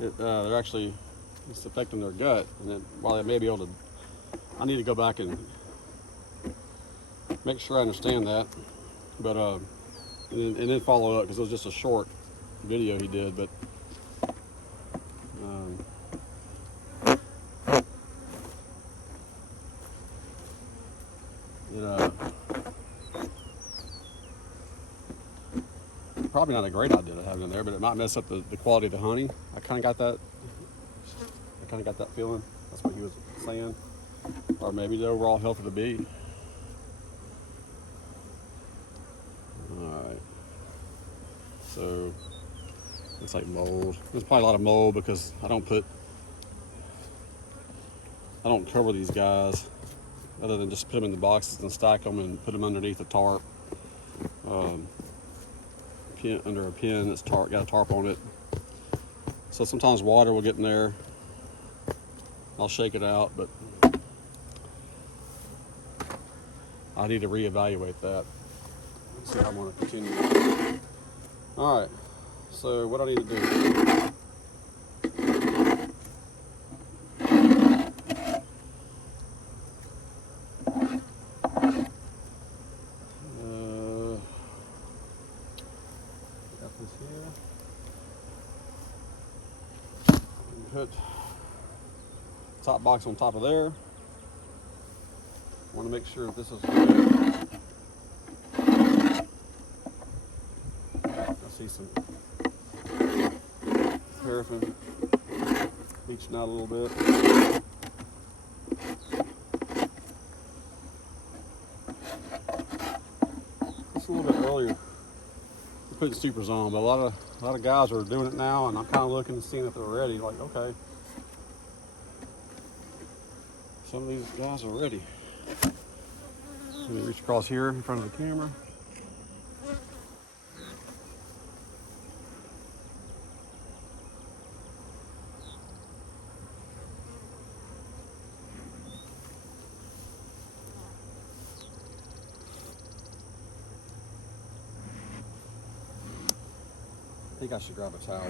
it's affecting their gut. And then while they may be able to, I need to go back and make sure I understand that. But and then follow up, because it was just a short video he did. But probably not a great idea to have it in there, but it might mess up the quality of the honey. I kind of got that feeling. That's what he was saying. Or maybe the overall health of the bee. Alright. So, it's like mold. There's probably a lot of mold because I don't cover these guys other than just put them in the boxes and stack them and put them underneath a tarp. Under a pin that's got a tarp on it. So sometimes water will get in there. I'll shake it out, but I need to reevaluate that. See how I want to continue. All right, so what I need to do. Put top box on top of there. Want to make sure that this is good. I see some paraffin leaching out a little bit. Just a little bit earlier, putting supers on, but a lot of guys are doing it now, and I'm kind of looking and seeing if they're ready. Like, okay, some of these guys are ready. Let me reach across here in front of the camera. I think I should grab a towel.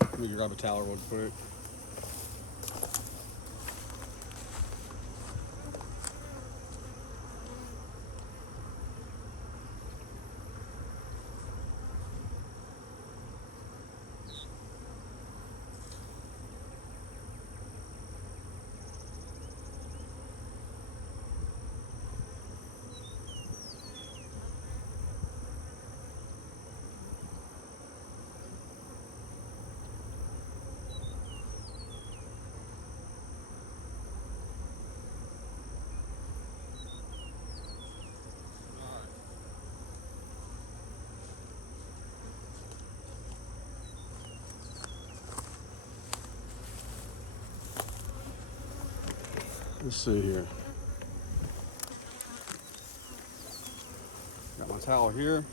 Let me grab a towel real quick. Let's see here. towel here.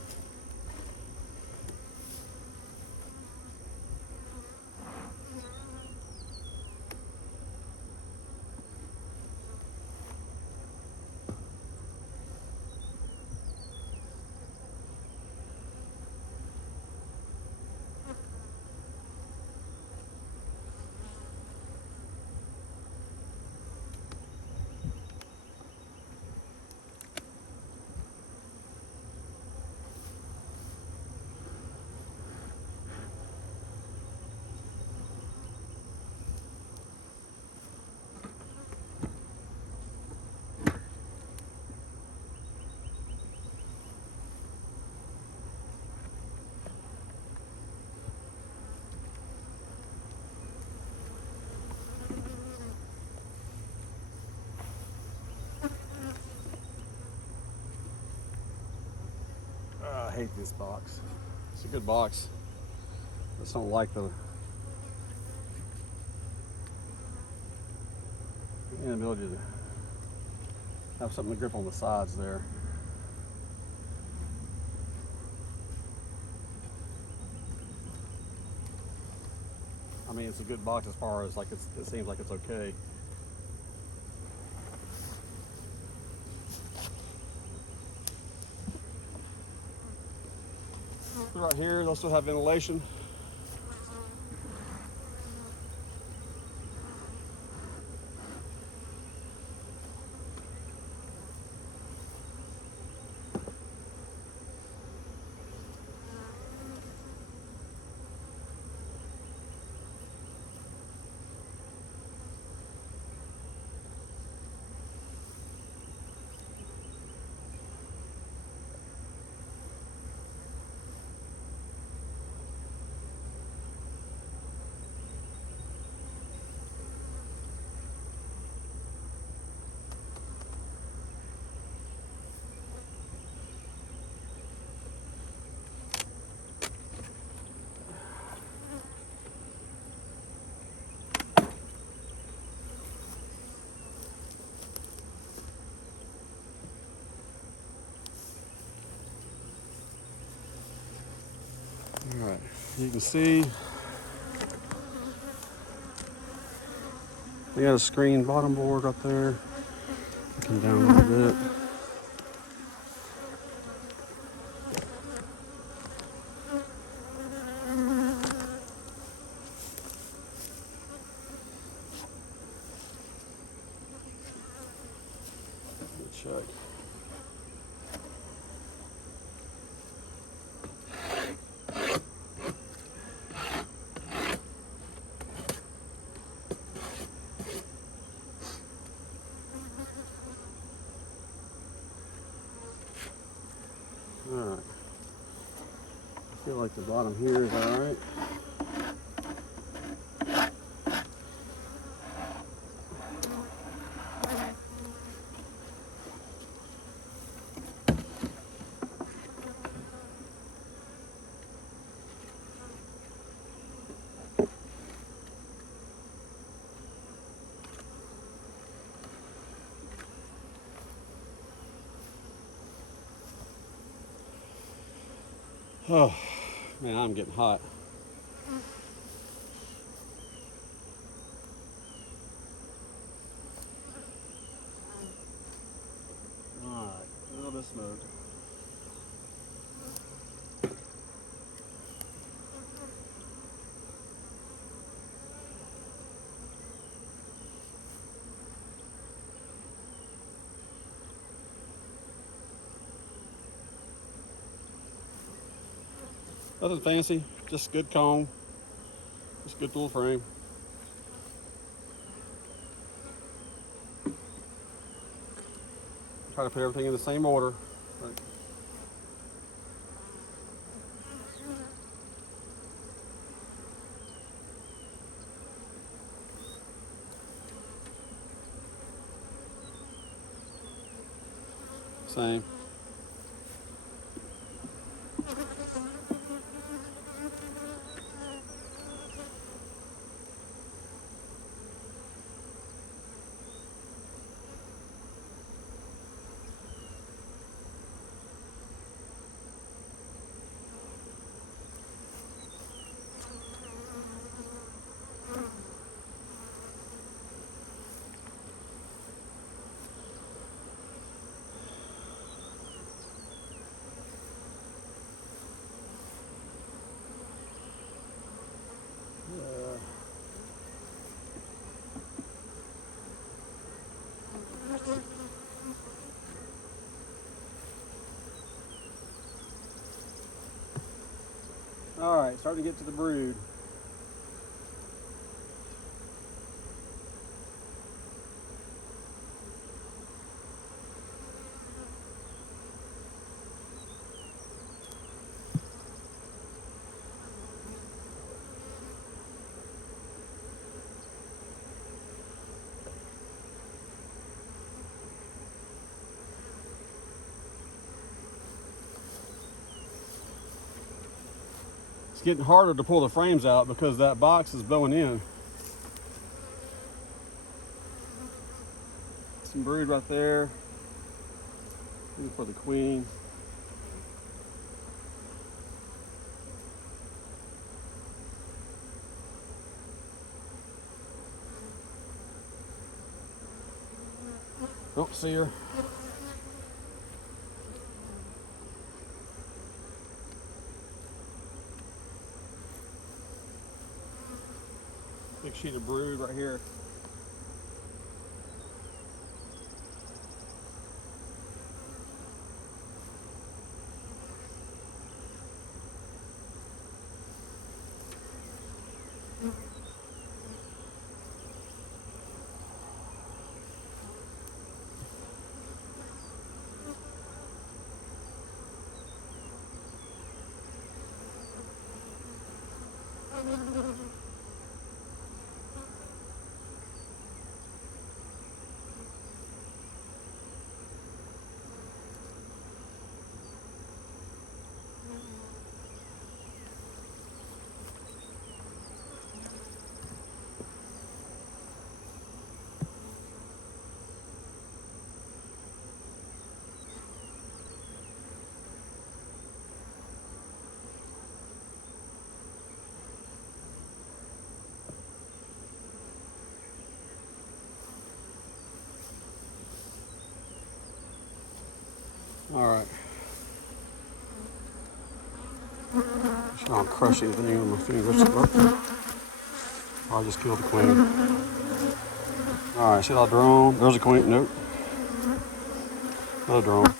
I hate this box. It's a good box. I just don't like the inability to have something to grip on the sides there. I mean, it's a good box as far as like it seems like it's okay. Right here, they'll still have ventilation. All right, you can see we got a screen bottom board up there. Come down a little bit. Check. All right. I feel like the bottom here is all right. Oh, man, I'm getting hot. All right, a little bit of smoke. Nothing fancy, just good comb, just good little frame. Try to put everything in the same order. Right. Same. All right, starting to get to the brood. It's getting harder to pull the frames out because that box is bowing in. Some brood right there. Looking for the queen. Don't see her. Big sheet of brood right here. All right. Should not crush anything with my fingers. I'll just kill the queen. All right, see that drone? There's a queen. Nope. Another drone.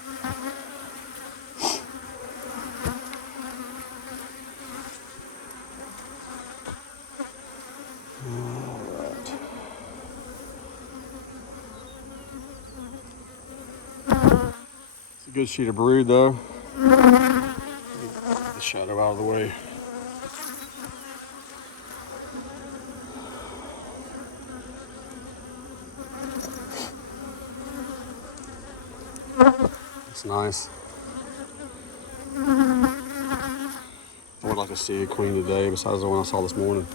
Good sheet of brood though. Get the shadow out of the way. It's nice. I would like to see a queen today besides the one I saw this morning.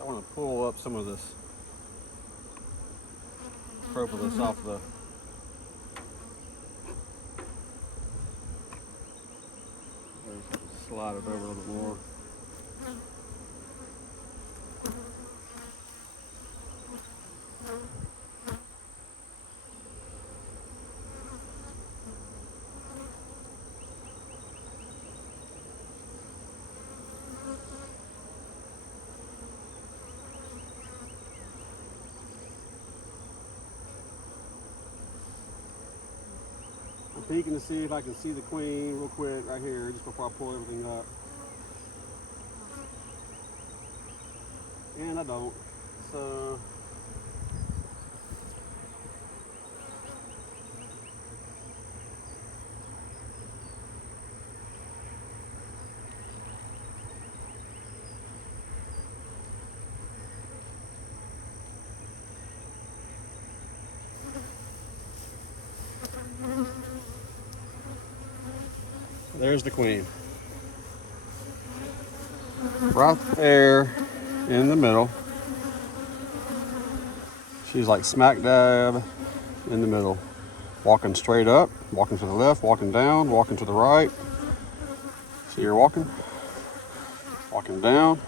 I want to pull up some of this propolis off the slide it over a little more. I'm peeking to see if I can see the queen real quick right here just before I pull everything up. And I don't. So there's the queen. Right there in the middle. She's like smack dab in the middle. Walking straight up, walking to the left, walking down, walking to the right. See her walking? Walking down.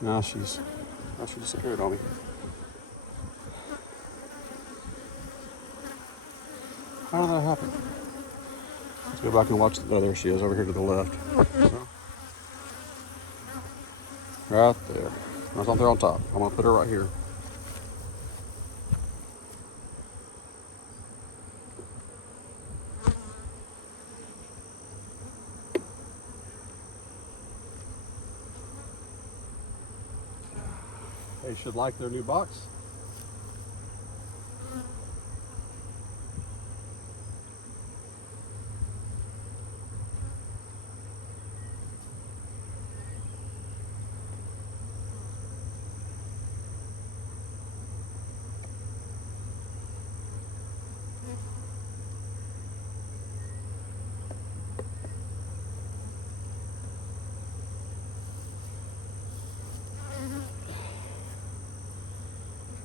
Now she disappeared on me. How did that happen? Let's go back and watch. Oh, there she is over here to the left. Right there. That's not there on top. I'm gonna put her right here. They should like their new box.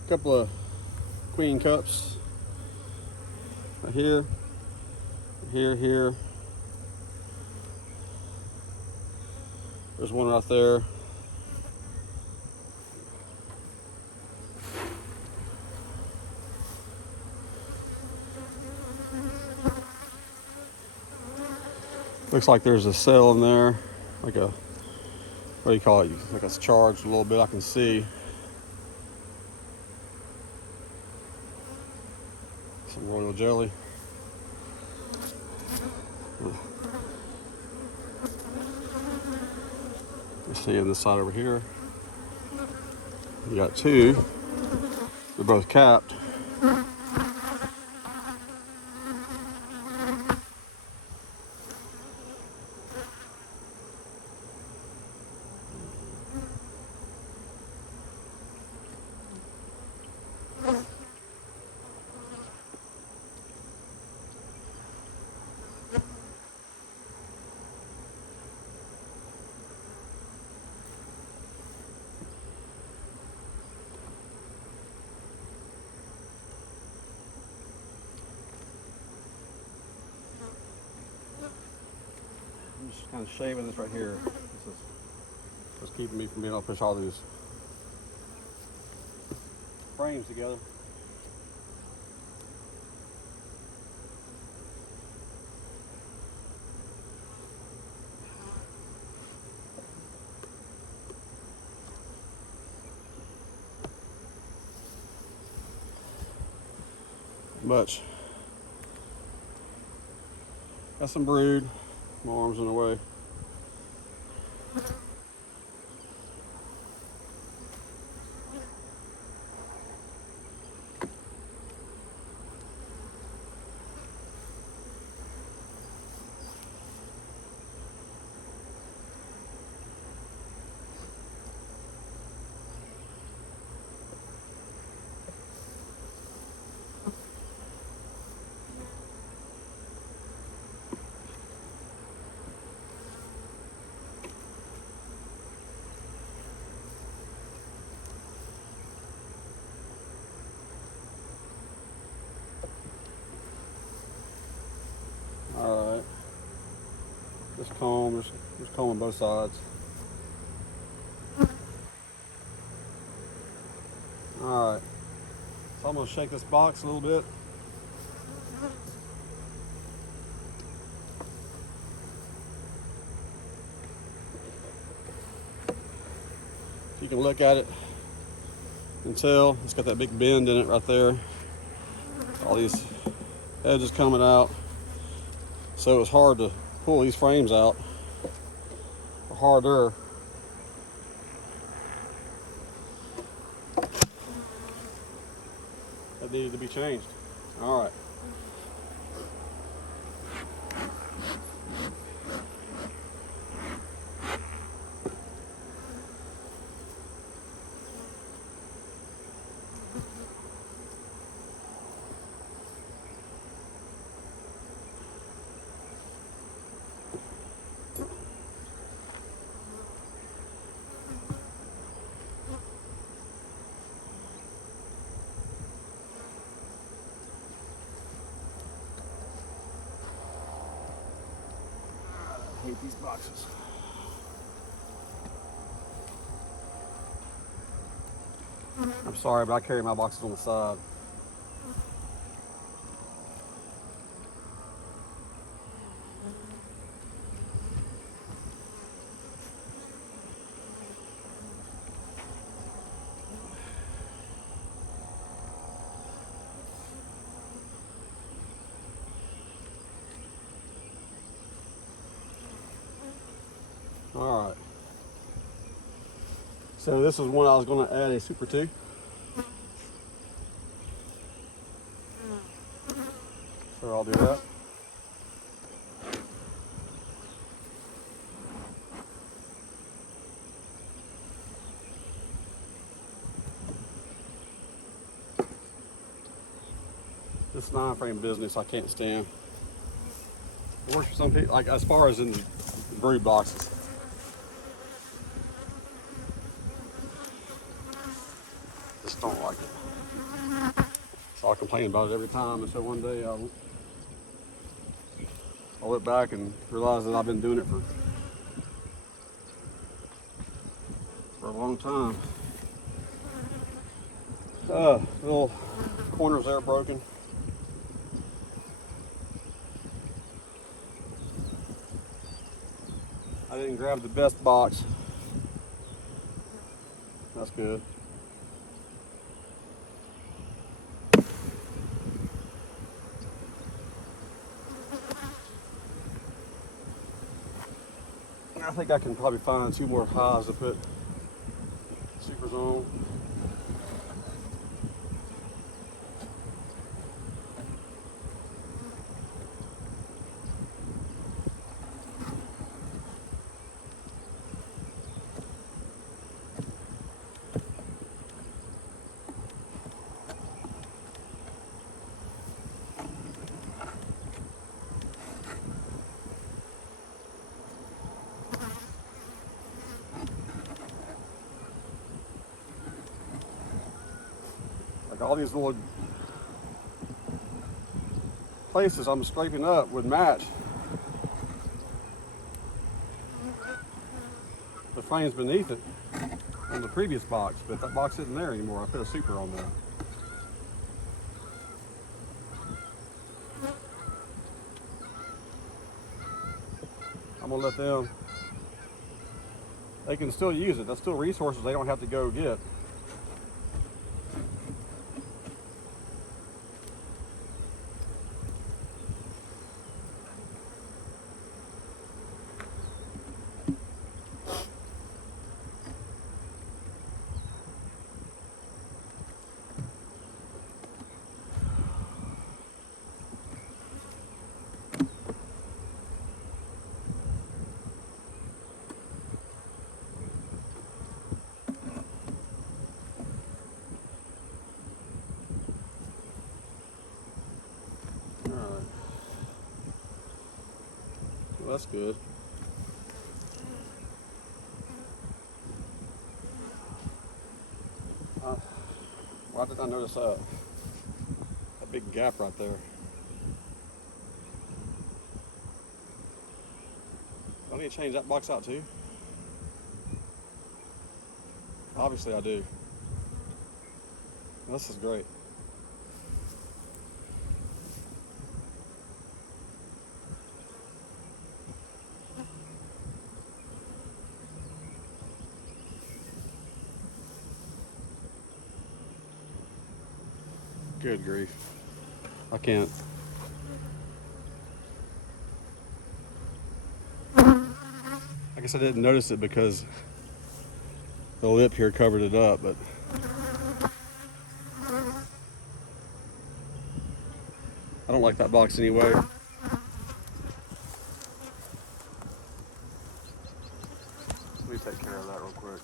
Couple of queen cups right here, here. There's one right there. Looks like there's a cell in there, like a, what do you call it? Like it's charged a little bit, I can see. Some royal jelly. You see on this side over here, you got two. They're both capped. I'm just kind of shaving this right here. This is what's keeping me from being able to push all these frames together. Much. Got some brood. My arm's in the way. All right. Just comb. Just comb on both sides. All right. So I'm gonna shake this box a little bit. You can look at it and tell it's got that big bend in it right there. All these edges coming out. So it's hard to pull these frames out. Or harder. That needed to be changed. All right. I hate these boxes. I'm sorry, but I carry my boxes on the side. All right. So this is one I was going to add a super to. So I'll do that. This 9-frame business I can't stand. It works for some people, like as far as in the brood boxes. Just don't like it. So I complain about it every time. And so one day I look back and realize that I've been doing it for a long time. Little corners there broken. I didn't grab the best box. That's good. I think I can probably find 2 more hives to put supers on. Like all these little places I'm scraping up would match the frames beneath it on the previous box, but that box isn't there anymore. I put a super on there. I'm gonna let them, they can still use it. That's still resources they don't have to go get. Well, that's good. Why did I notice that? A big gap right there. Do I need to change that box out too? Obviously I do. This is great. Good grief. I can't. I guess I didn't notice it because the lip here covered it up, but I don't like that box anyway. Let me take care of that real quick.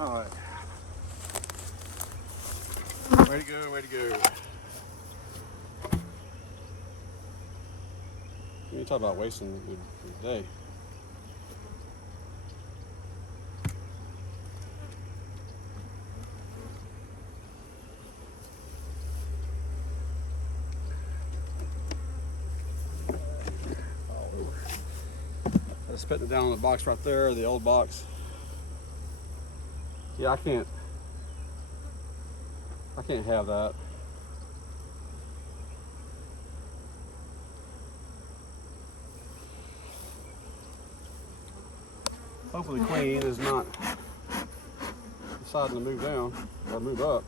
All right. Way to go, way to go. You talk about wasting your day. putting it down on the box right there, the old box. Yeah, I can't have that. Hopefully the queen is not deciding to move down or move up.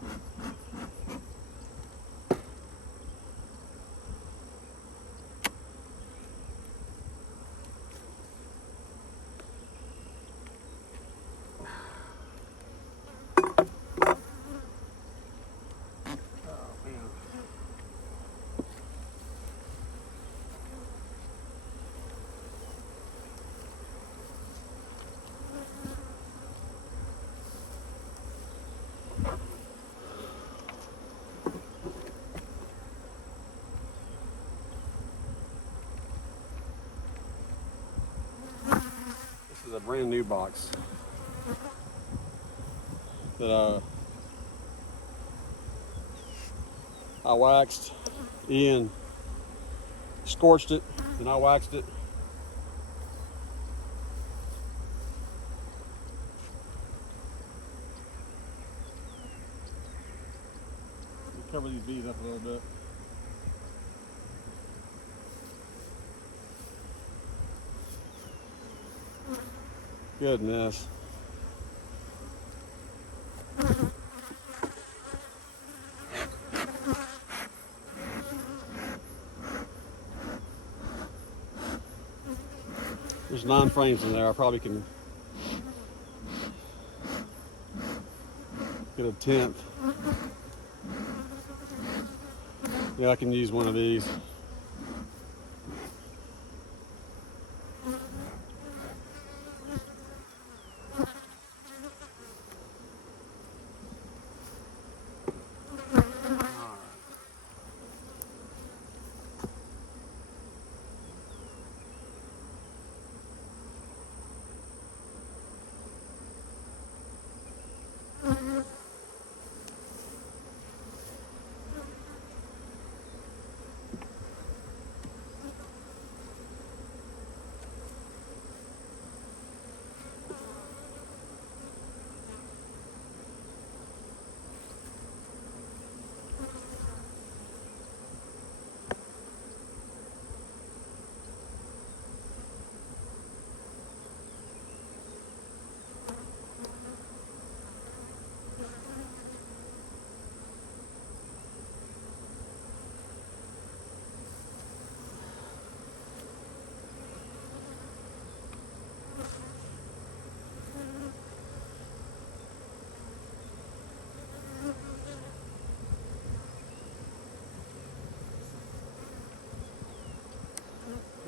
This is a brand new box that I waxed. Ian scorched it and I waxed it. Cover these bees up a little bit. Goodness. There's 9 frames in there. I probably can get a 10th. Yeah, I can use one of these.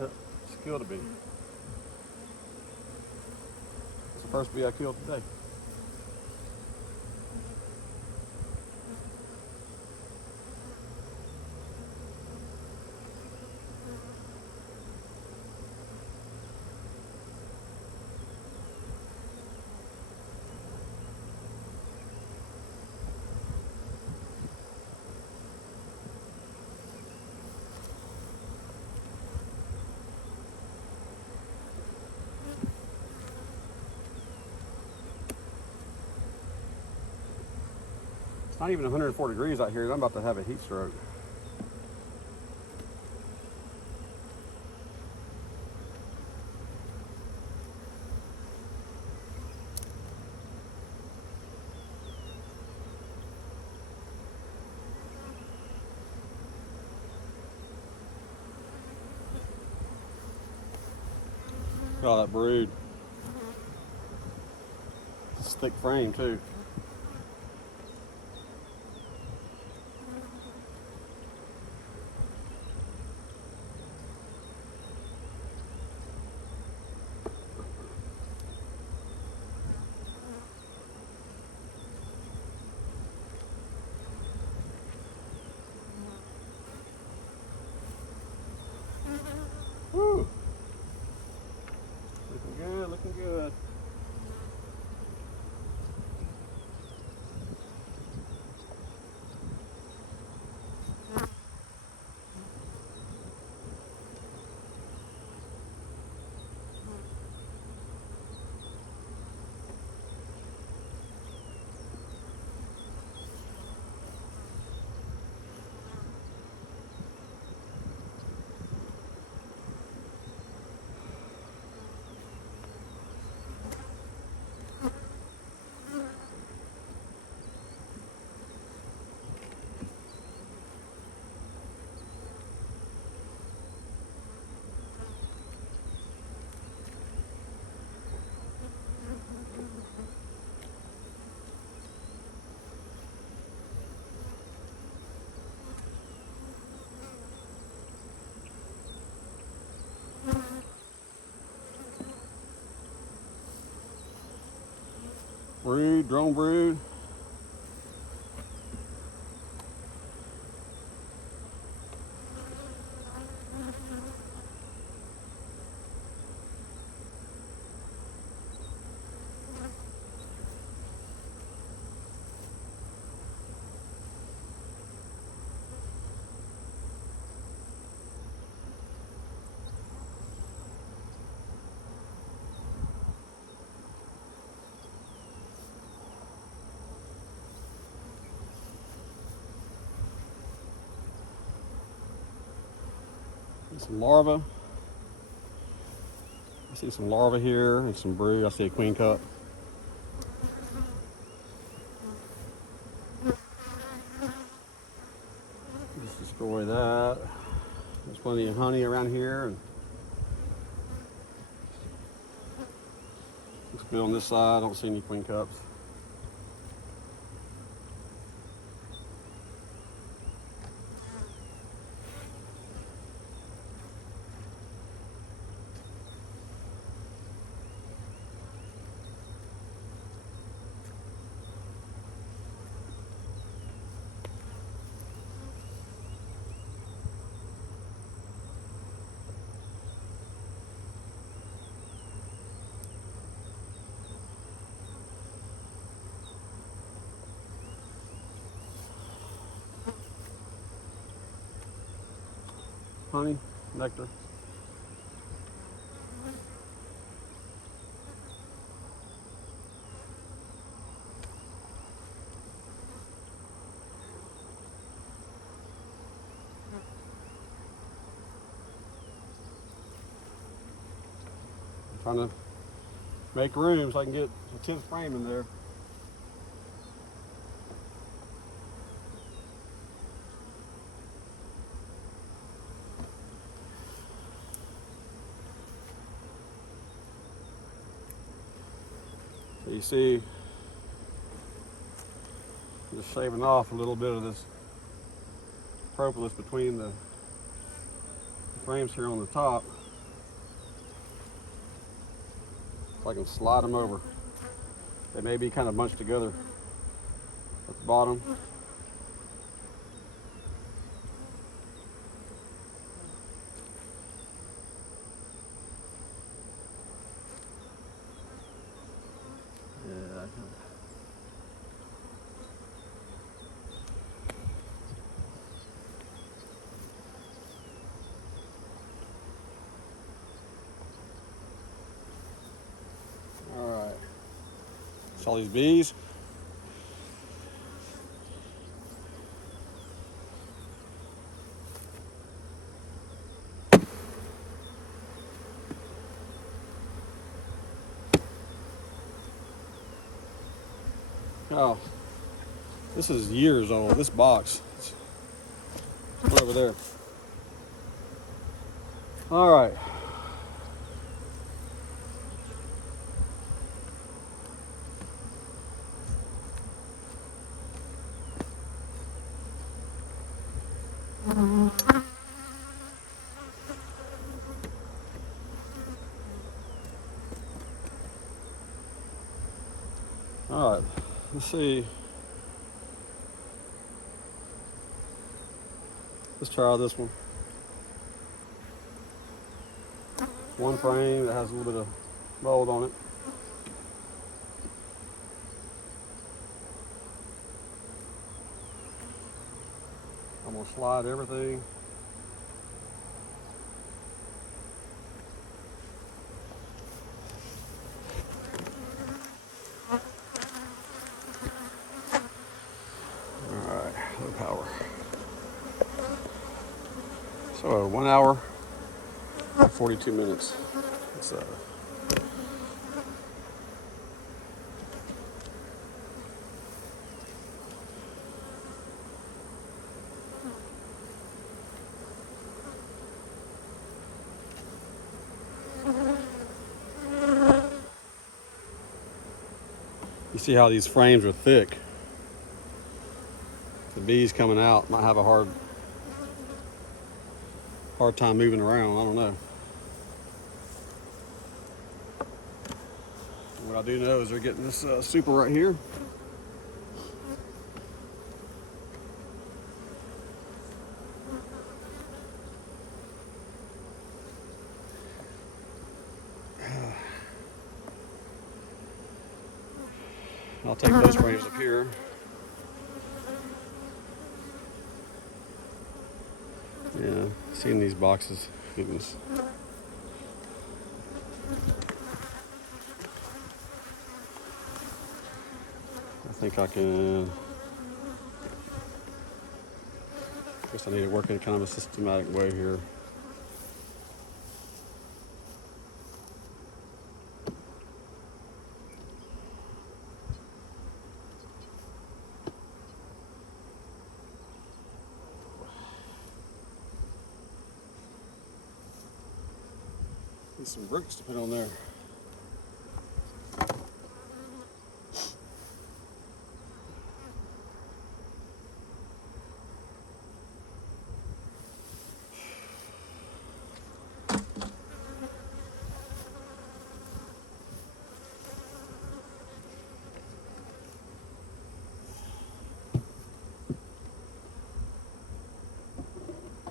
It's killed a bee. It's the first bee I killed today. It's not even 104 degrees out here, and I'm about to have a heat stroke. Look at all that brood. It's a thick frame too. Woo! Looking good, looking good. Brood, drone brood. Some larvae. I see some larvae here and some brood. I see a queen cup. Just destroy that. There's plenty of honey around here. And let's go on this side. I don't see any queen cups. Honey, nectar. I'm trying to make room so I can get a 10th frame in there. So you see, I'm just shaving off a little bit of this propolis between the frames here on the top, so I can slide them over. They may be kind of bunched together at the bottom. All these bees. Oh, this is years old. This box. It's over there. All right. All right, let's see. Let's try this one. One frame that has a little bit of mold on it. I'm gonna slide everything. Power. So 1 hour and 42 minutes. It's you see how these frames are thick. The bees coming out might have a hard time moving around. I don't know. What I do know is they're getting this super right here. I'll take those frames up here. Yeah, seeing these boxes, goodness. I think I can. Guess I need to work in kind of a systematic way here. Need some bricks to put on there.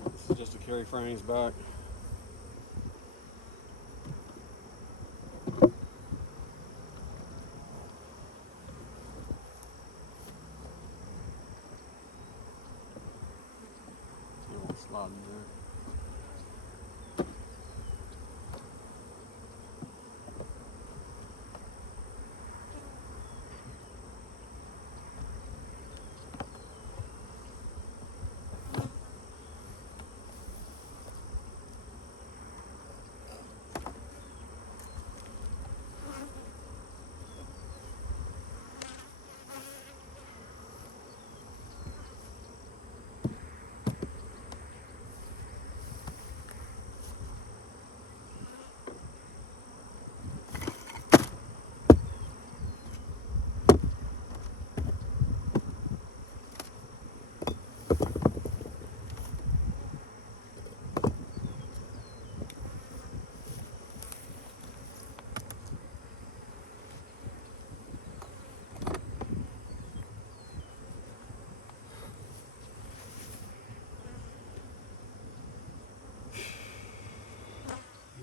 This is just to carry frames back. Slide in there.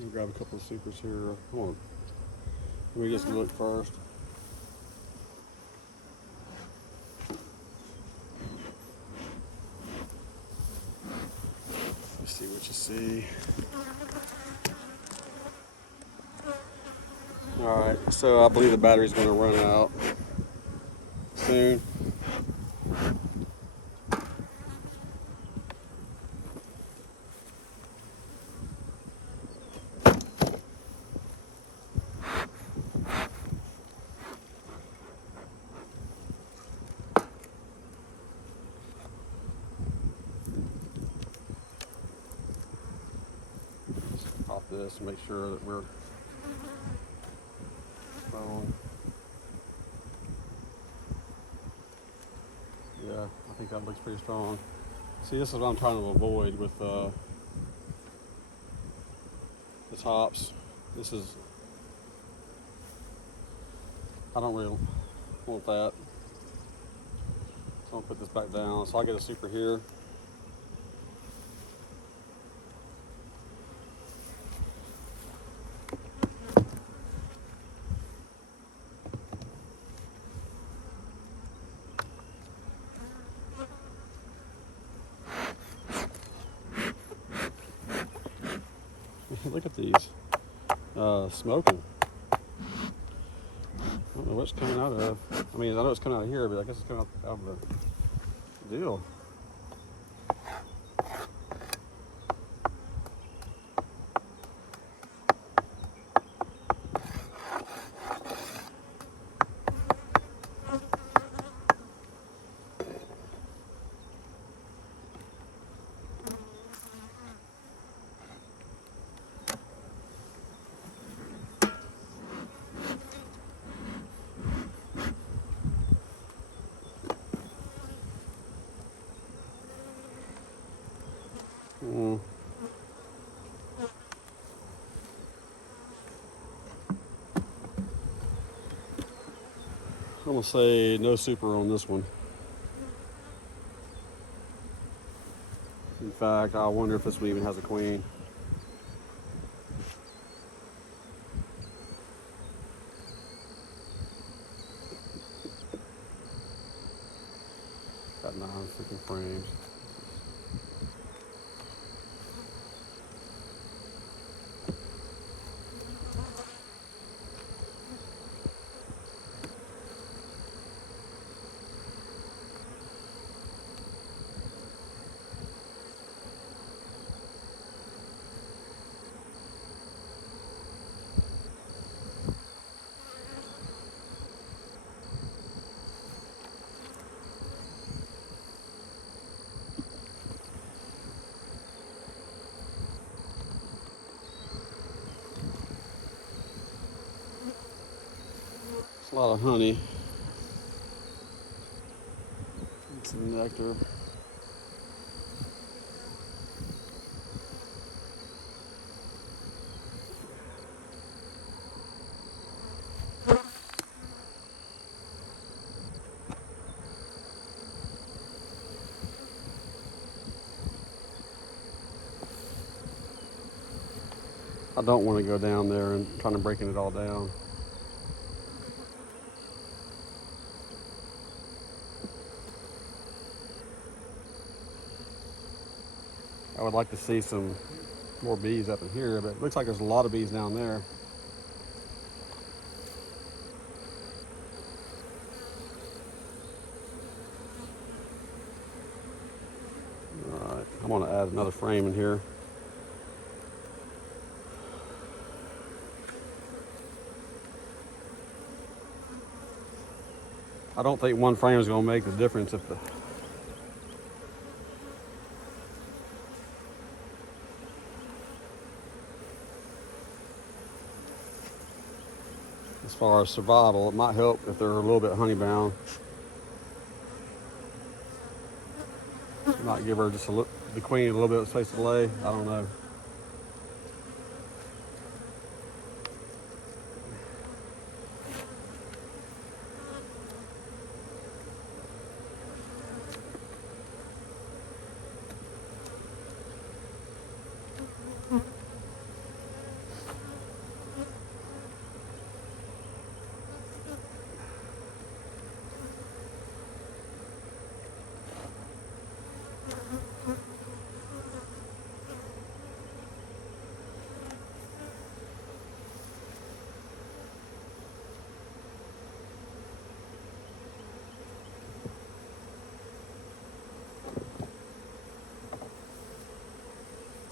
We'll grab a couple of supers here. Hold on. Let me just look first. Let's see what you see. All right, so I believe the battery's going to run out soon. Pop this and make sure that we're on. Yeah, I think that looks pretty strong. See, this is what I'm trying to avoid with the tops. This is, I don't really want that. So I'll put this back down. So I'll get a super here. Look at these, smoking. I don't know what's coming out of. I mean, I know it's coming out of here, but I guess it's coming out of the deal. I'm gonna say no super on this one. In fact, I wonder if this one even has a queen. Got 9 freaking frames. It's a lot of honey. Some nectar. I don't want to go down there and kind of breaking it all down. I would like to see some more bees up in here, but it looks like there's a lot of bees down there. All right, I'm gonna add another frame in here. I don't think one frame is gonna make the difference if the as far as survival, it might help if they're a little bit honey bound. Might give her just the queen a little bit of space to lay. I don't know.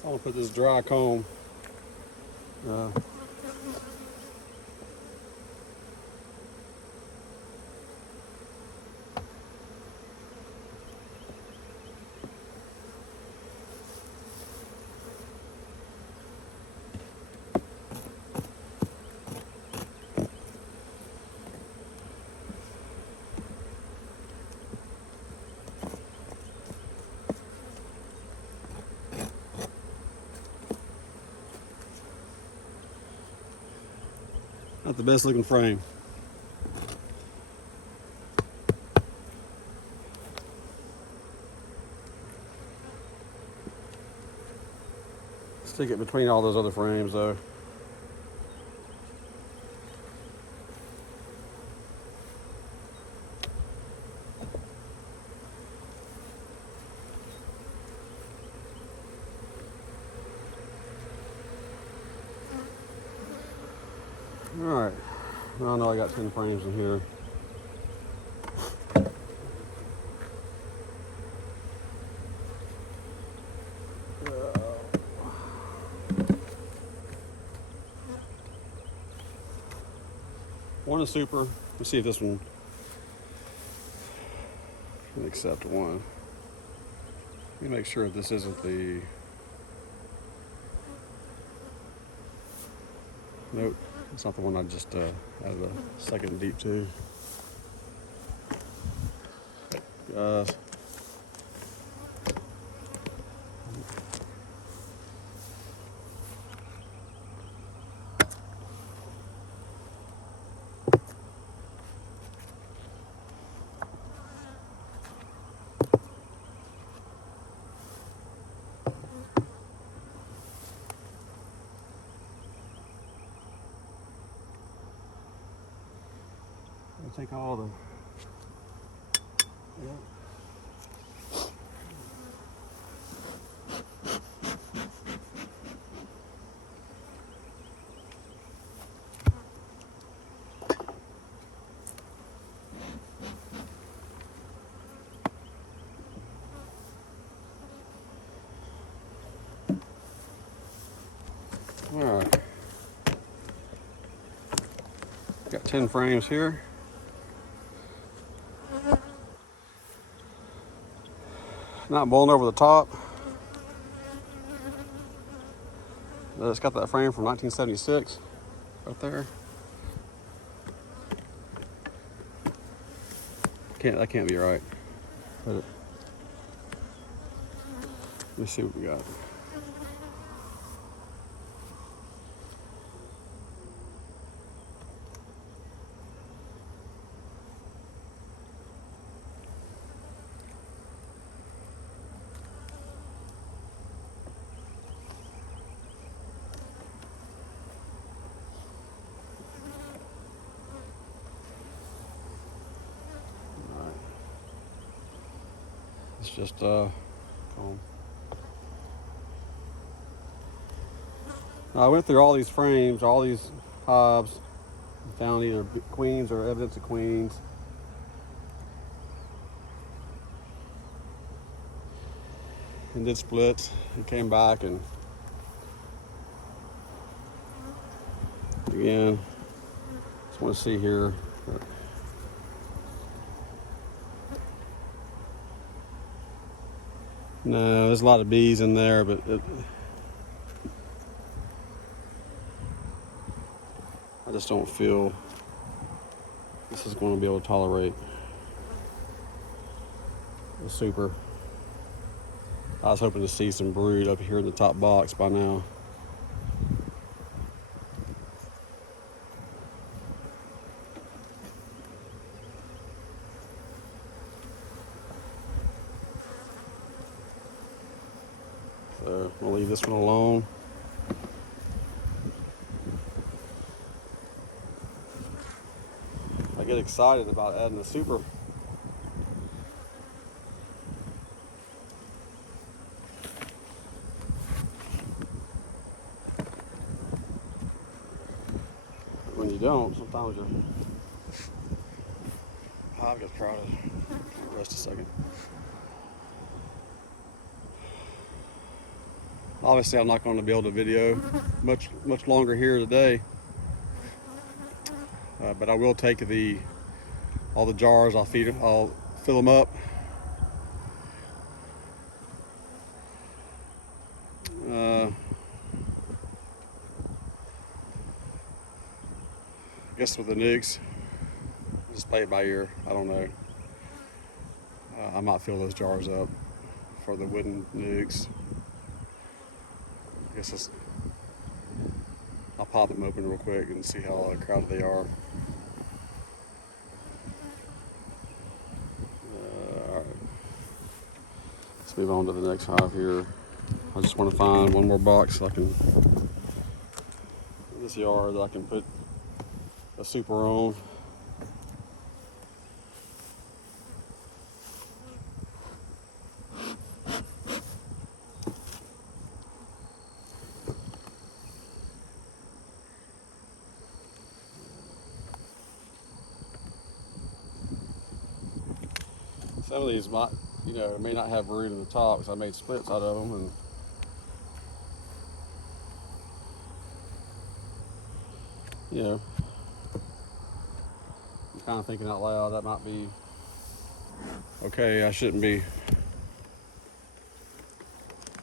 I'm gonna put this dry comb. Not the best looking frame. Stick it between all those other frames though. All right, now I know I got 10 frames in here. One is super. Let's see if this one can accept one. Let me make sure this isn't the. Nope, it's not the one I just added a second deep to. Guys. take all the. Yeah. All right. Got 10 frames here. Not bowling over the top. It's got that frame from 1976 right there. That can't be right. But let me see what we got. It's just comb. Now, I went through all these frames, all these hives, and found either queens or evidence of queens. And did splits and came back, and again, just want to see here. No, there's a lot of bees in there, but I just don't feel this is going to be able to tolerate the super. I was hoping to see some brood up here in the top box by now. So we'll leave this one alone. I get excited about adding the super. When you don't, sometimes your hive gets crowded. Rest a second. Obviously, I'm not going to be able to video much longer here today, but I will take all the jars. I'll fill them up. I guess with the nucs, just play it by ear. I don't know. I might fill those jars up for the wooden nucs. I guess I'll pop them open real quick and see how crowded they are. All right. Let's move on to the next hive here. I just want to find one more box in this yard that I can put a super on. Some of these might, may not have brood in the top because I made splits out of them, and I'm kind of thinking out loud that might be okay. I shouldn't be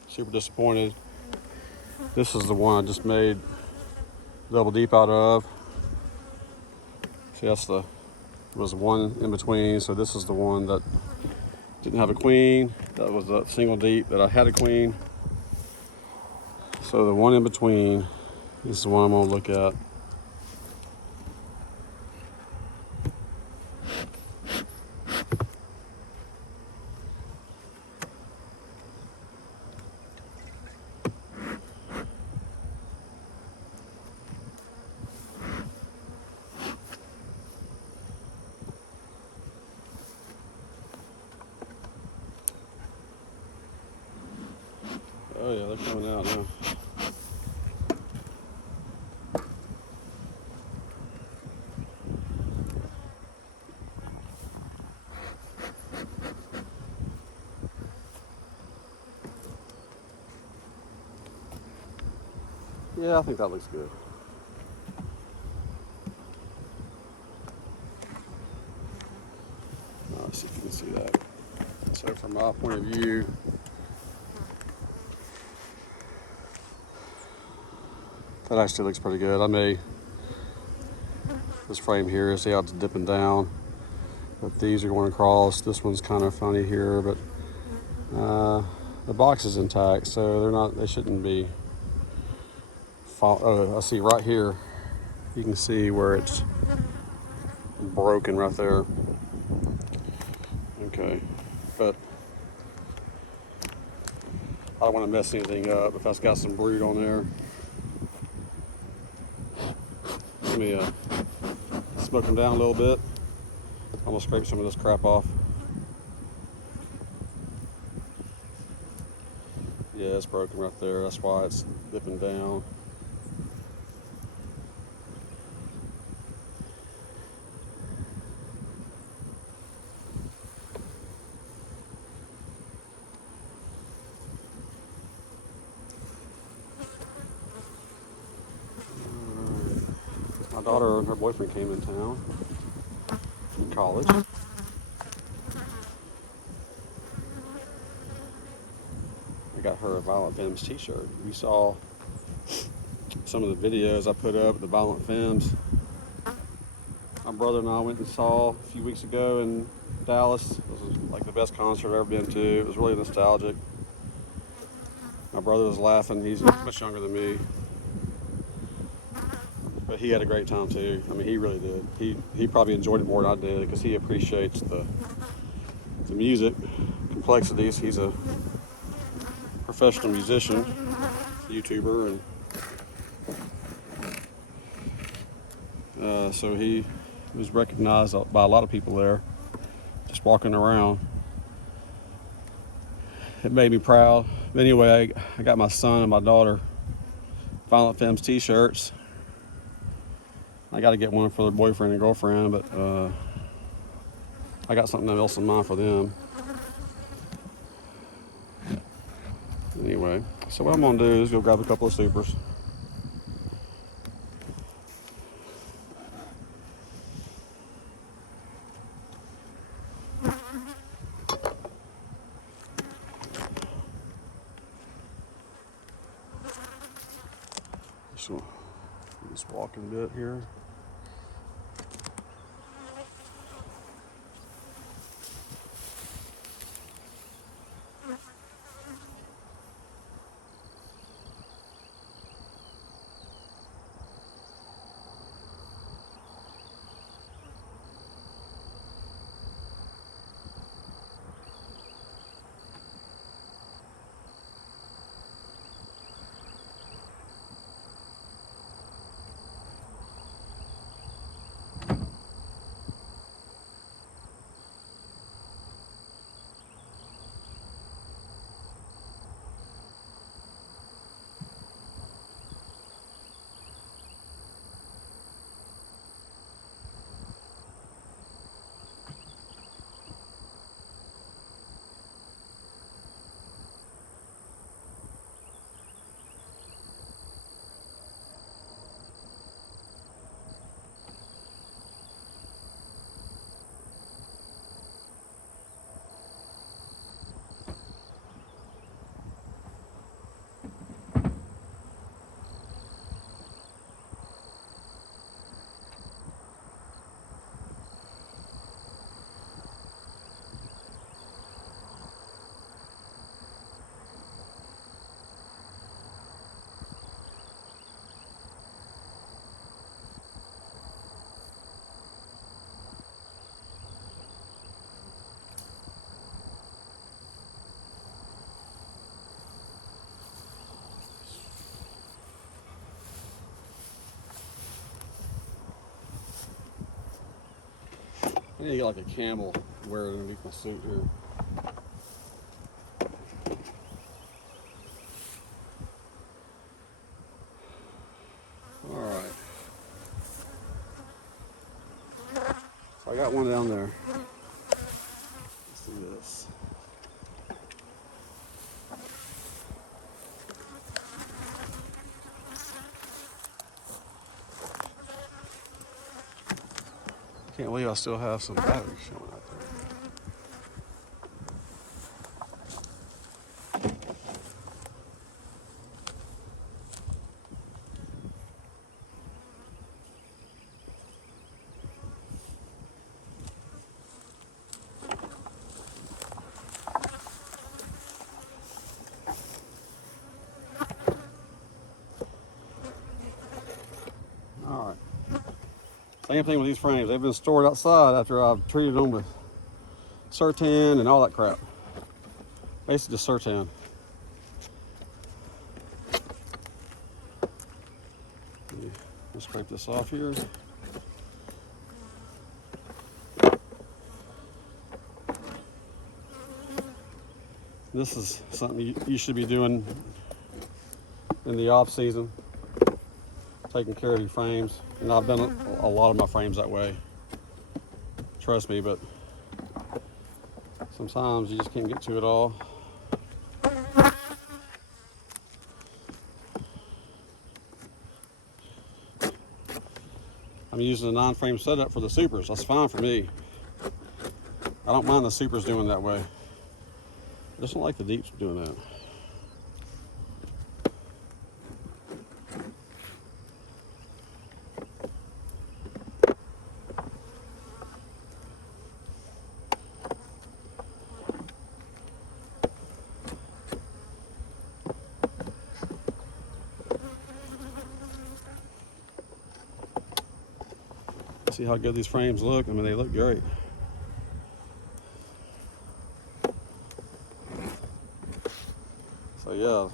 super disappointed. This is the one I just made double deep out of. See, there was one in between, so this is the one that didn't have a queen. That was a single deep that I had a queen. So the one in between is the one I'm gonna look at. Oh yeah, they're coming out now. Yeah, I think that looks good. Let's see if you can see that. So from my point of view, that actually looks pretty good. I may, this frame here, see how it's dipping down, but these are going across. This one's kind of funny here, but the box is intact, so they shouldn't be. Oh, I see right here. You can see where it's broken right there. Okay, but I don't want to mess anything up. If that's got some brood on there, let me smoke them down a little bit. I'm gonna scrape some of this crap off. Yeah, it's broken right there. That's why it's dipping down. My daughter and her boyfriend came in town from college. I got her a Violent Femmes t-shirt. We saw some of the videos I put up, the Violent Femmes. My brother and I went and saw a few weeks ago in Dallas. It was like the best concert I've ever been to. It was really nostalgic. My brother was laughing. He's much younger than me. But he had a great time too. I mean, he really did. He probably enjoyed it more than I did because he appreciates the music complexities. He's a professional musician, YouTuber, and so he was recognized by a lot of people there, just walking around. It made me proud. But anyway, I got my son and my daughter Violent Femmes t-shirts. I got to get one for their boyfriend and girlfriend, but I got something else in mind for them. Anyway, so what I'm gonna do is go grab a couple of supers. So just walking a bit here. I need to get like a camel to wear it underneath my suit here. I got one down there. Let's do this. Can't believe I still have some batteries showing out there. All right. Same thing with these frames. They've been stored outside after I've treated them with Sertan and all that crap. Basically just Sertan. Let's scrape this off here. This is something you should be doing in the off season, taking care of your frames. And I've done a lot of my frames that way. Trust me, but sometimes you just can't get to it all. I'm using a non-frame setup for the supers. That's fine for me. I don't mind the supers doing that way. I just don't like the deeps doing that. See how good these frames look? I mean, they look great. So yeah,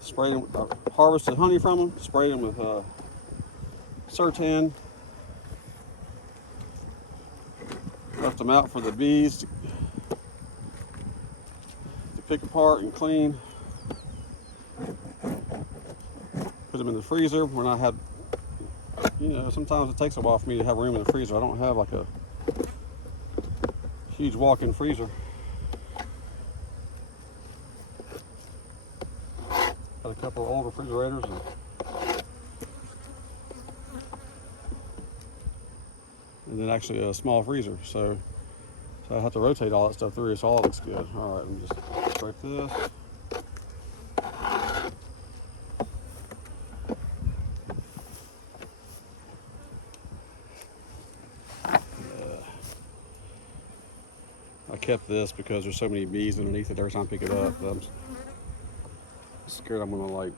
sprayed them, harvested honey from them, sprayed them with Sertan, left them out for the bees to pick apart and clean. Put them in the freezer when I had, you know, sometimes it takes a while for me to have room in the freezer. I don't have like a huge walk-in freezer. Got a couple of old refrigerators and then actually a small freezer. So I have to rotate all that stuff through so all looks good. All right, let me just scrape this. I kept this because there's so many bees underneath it every time I pick it up. I'm scared I'm gonna like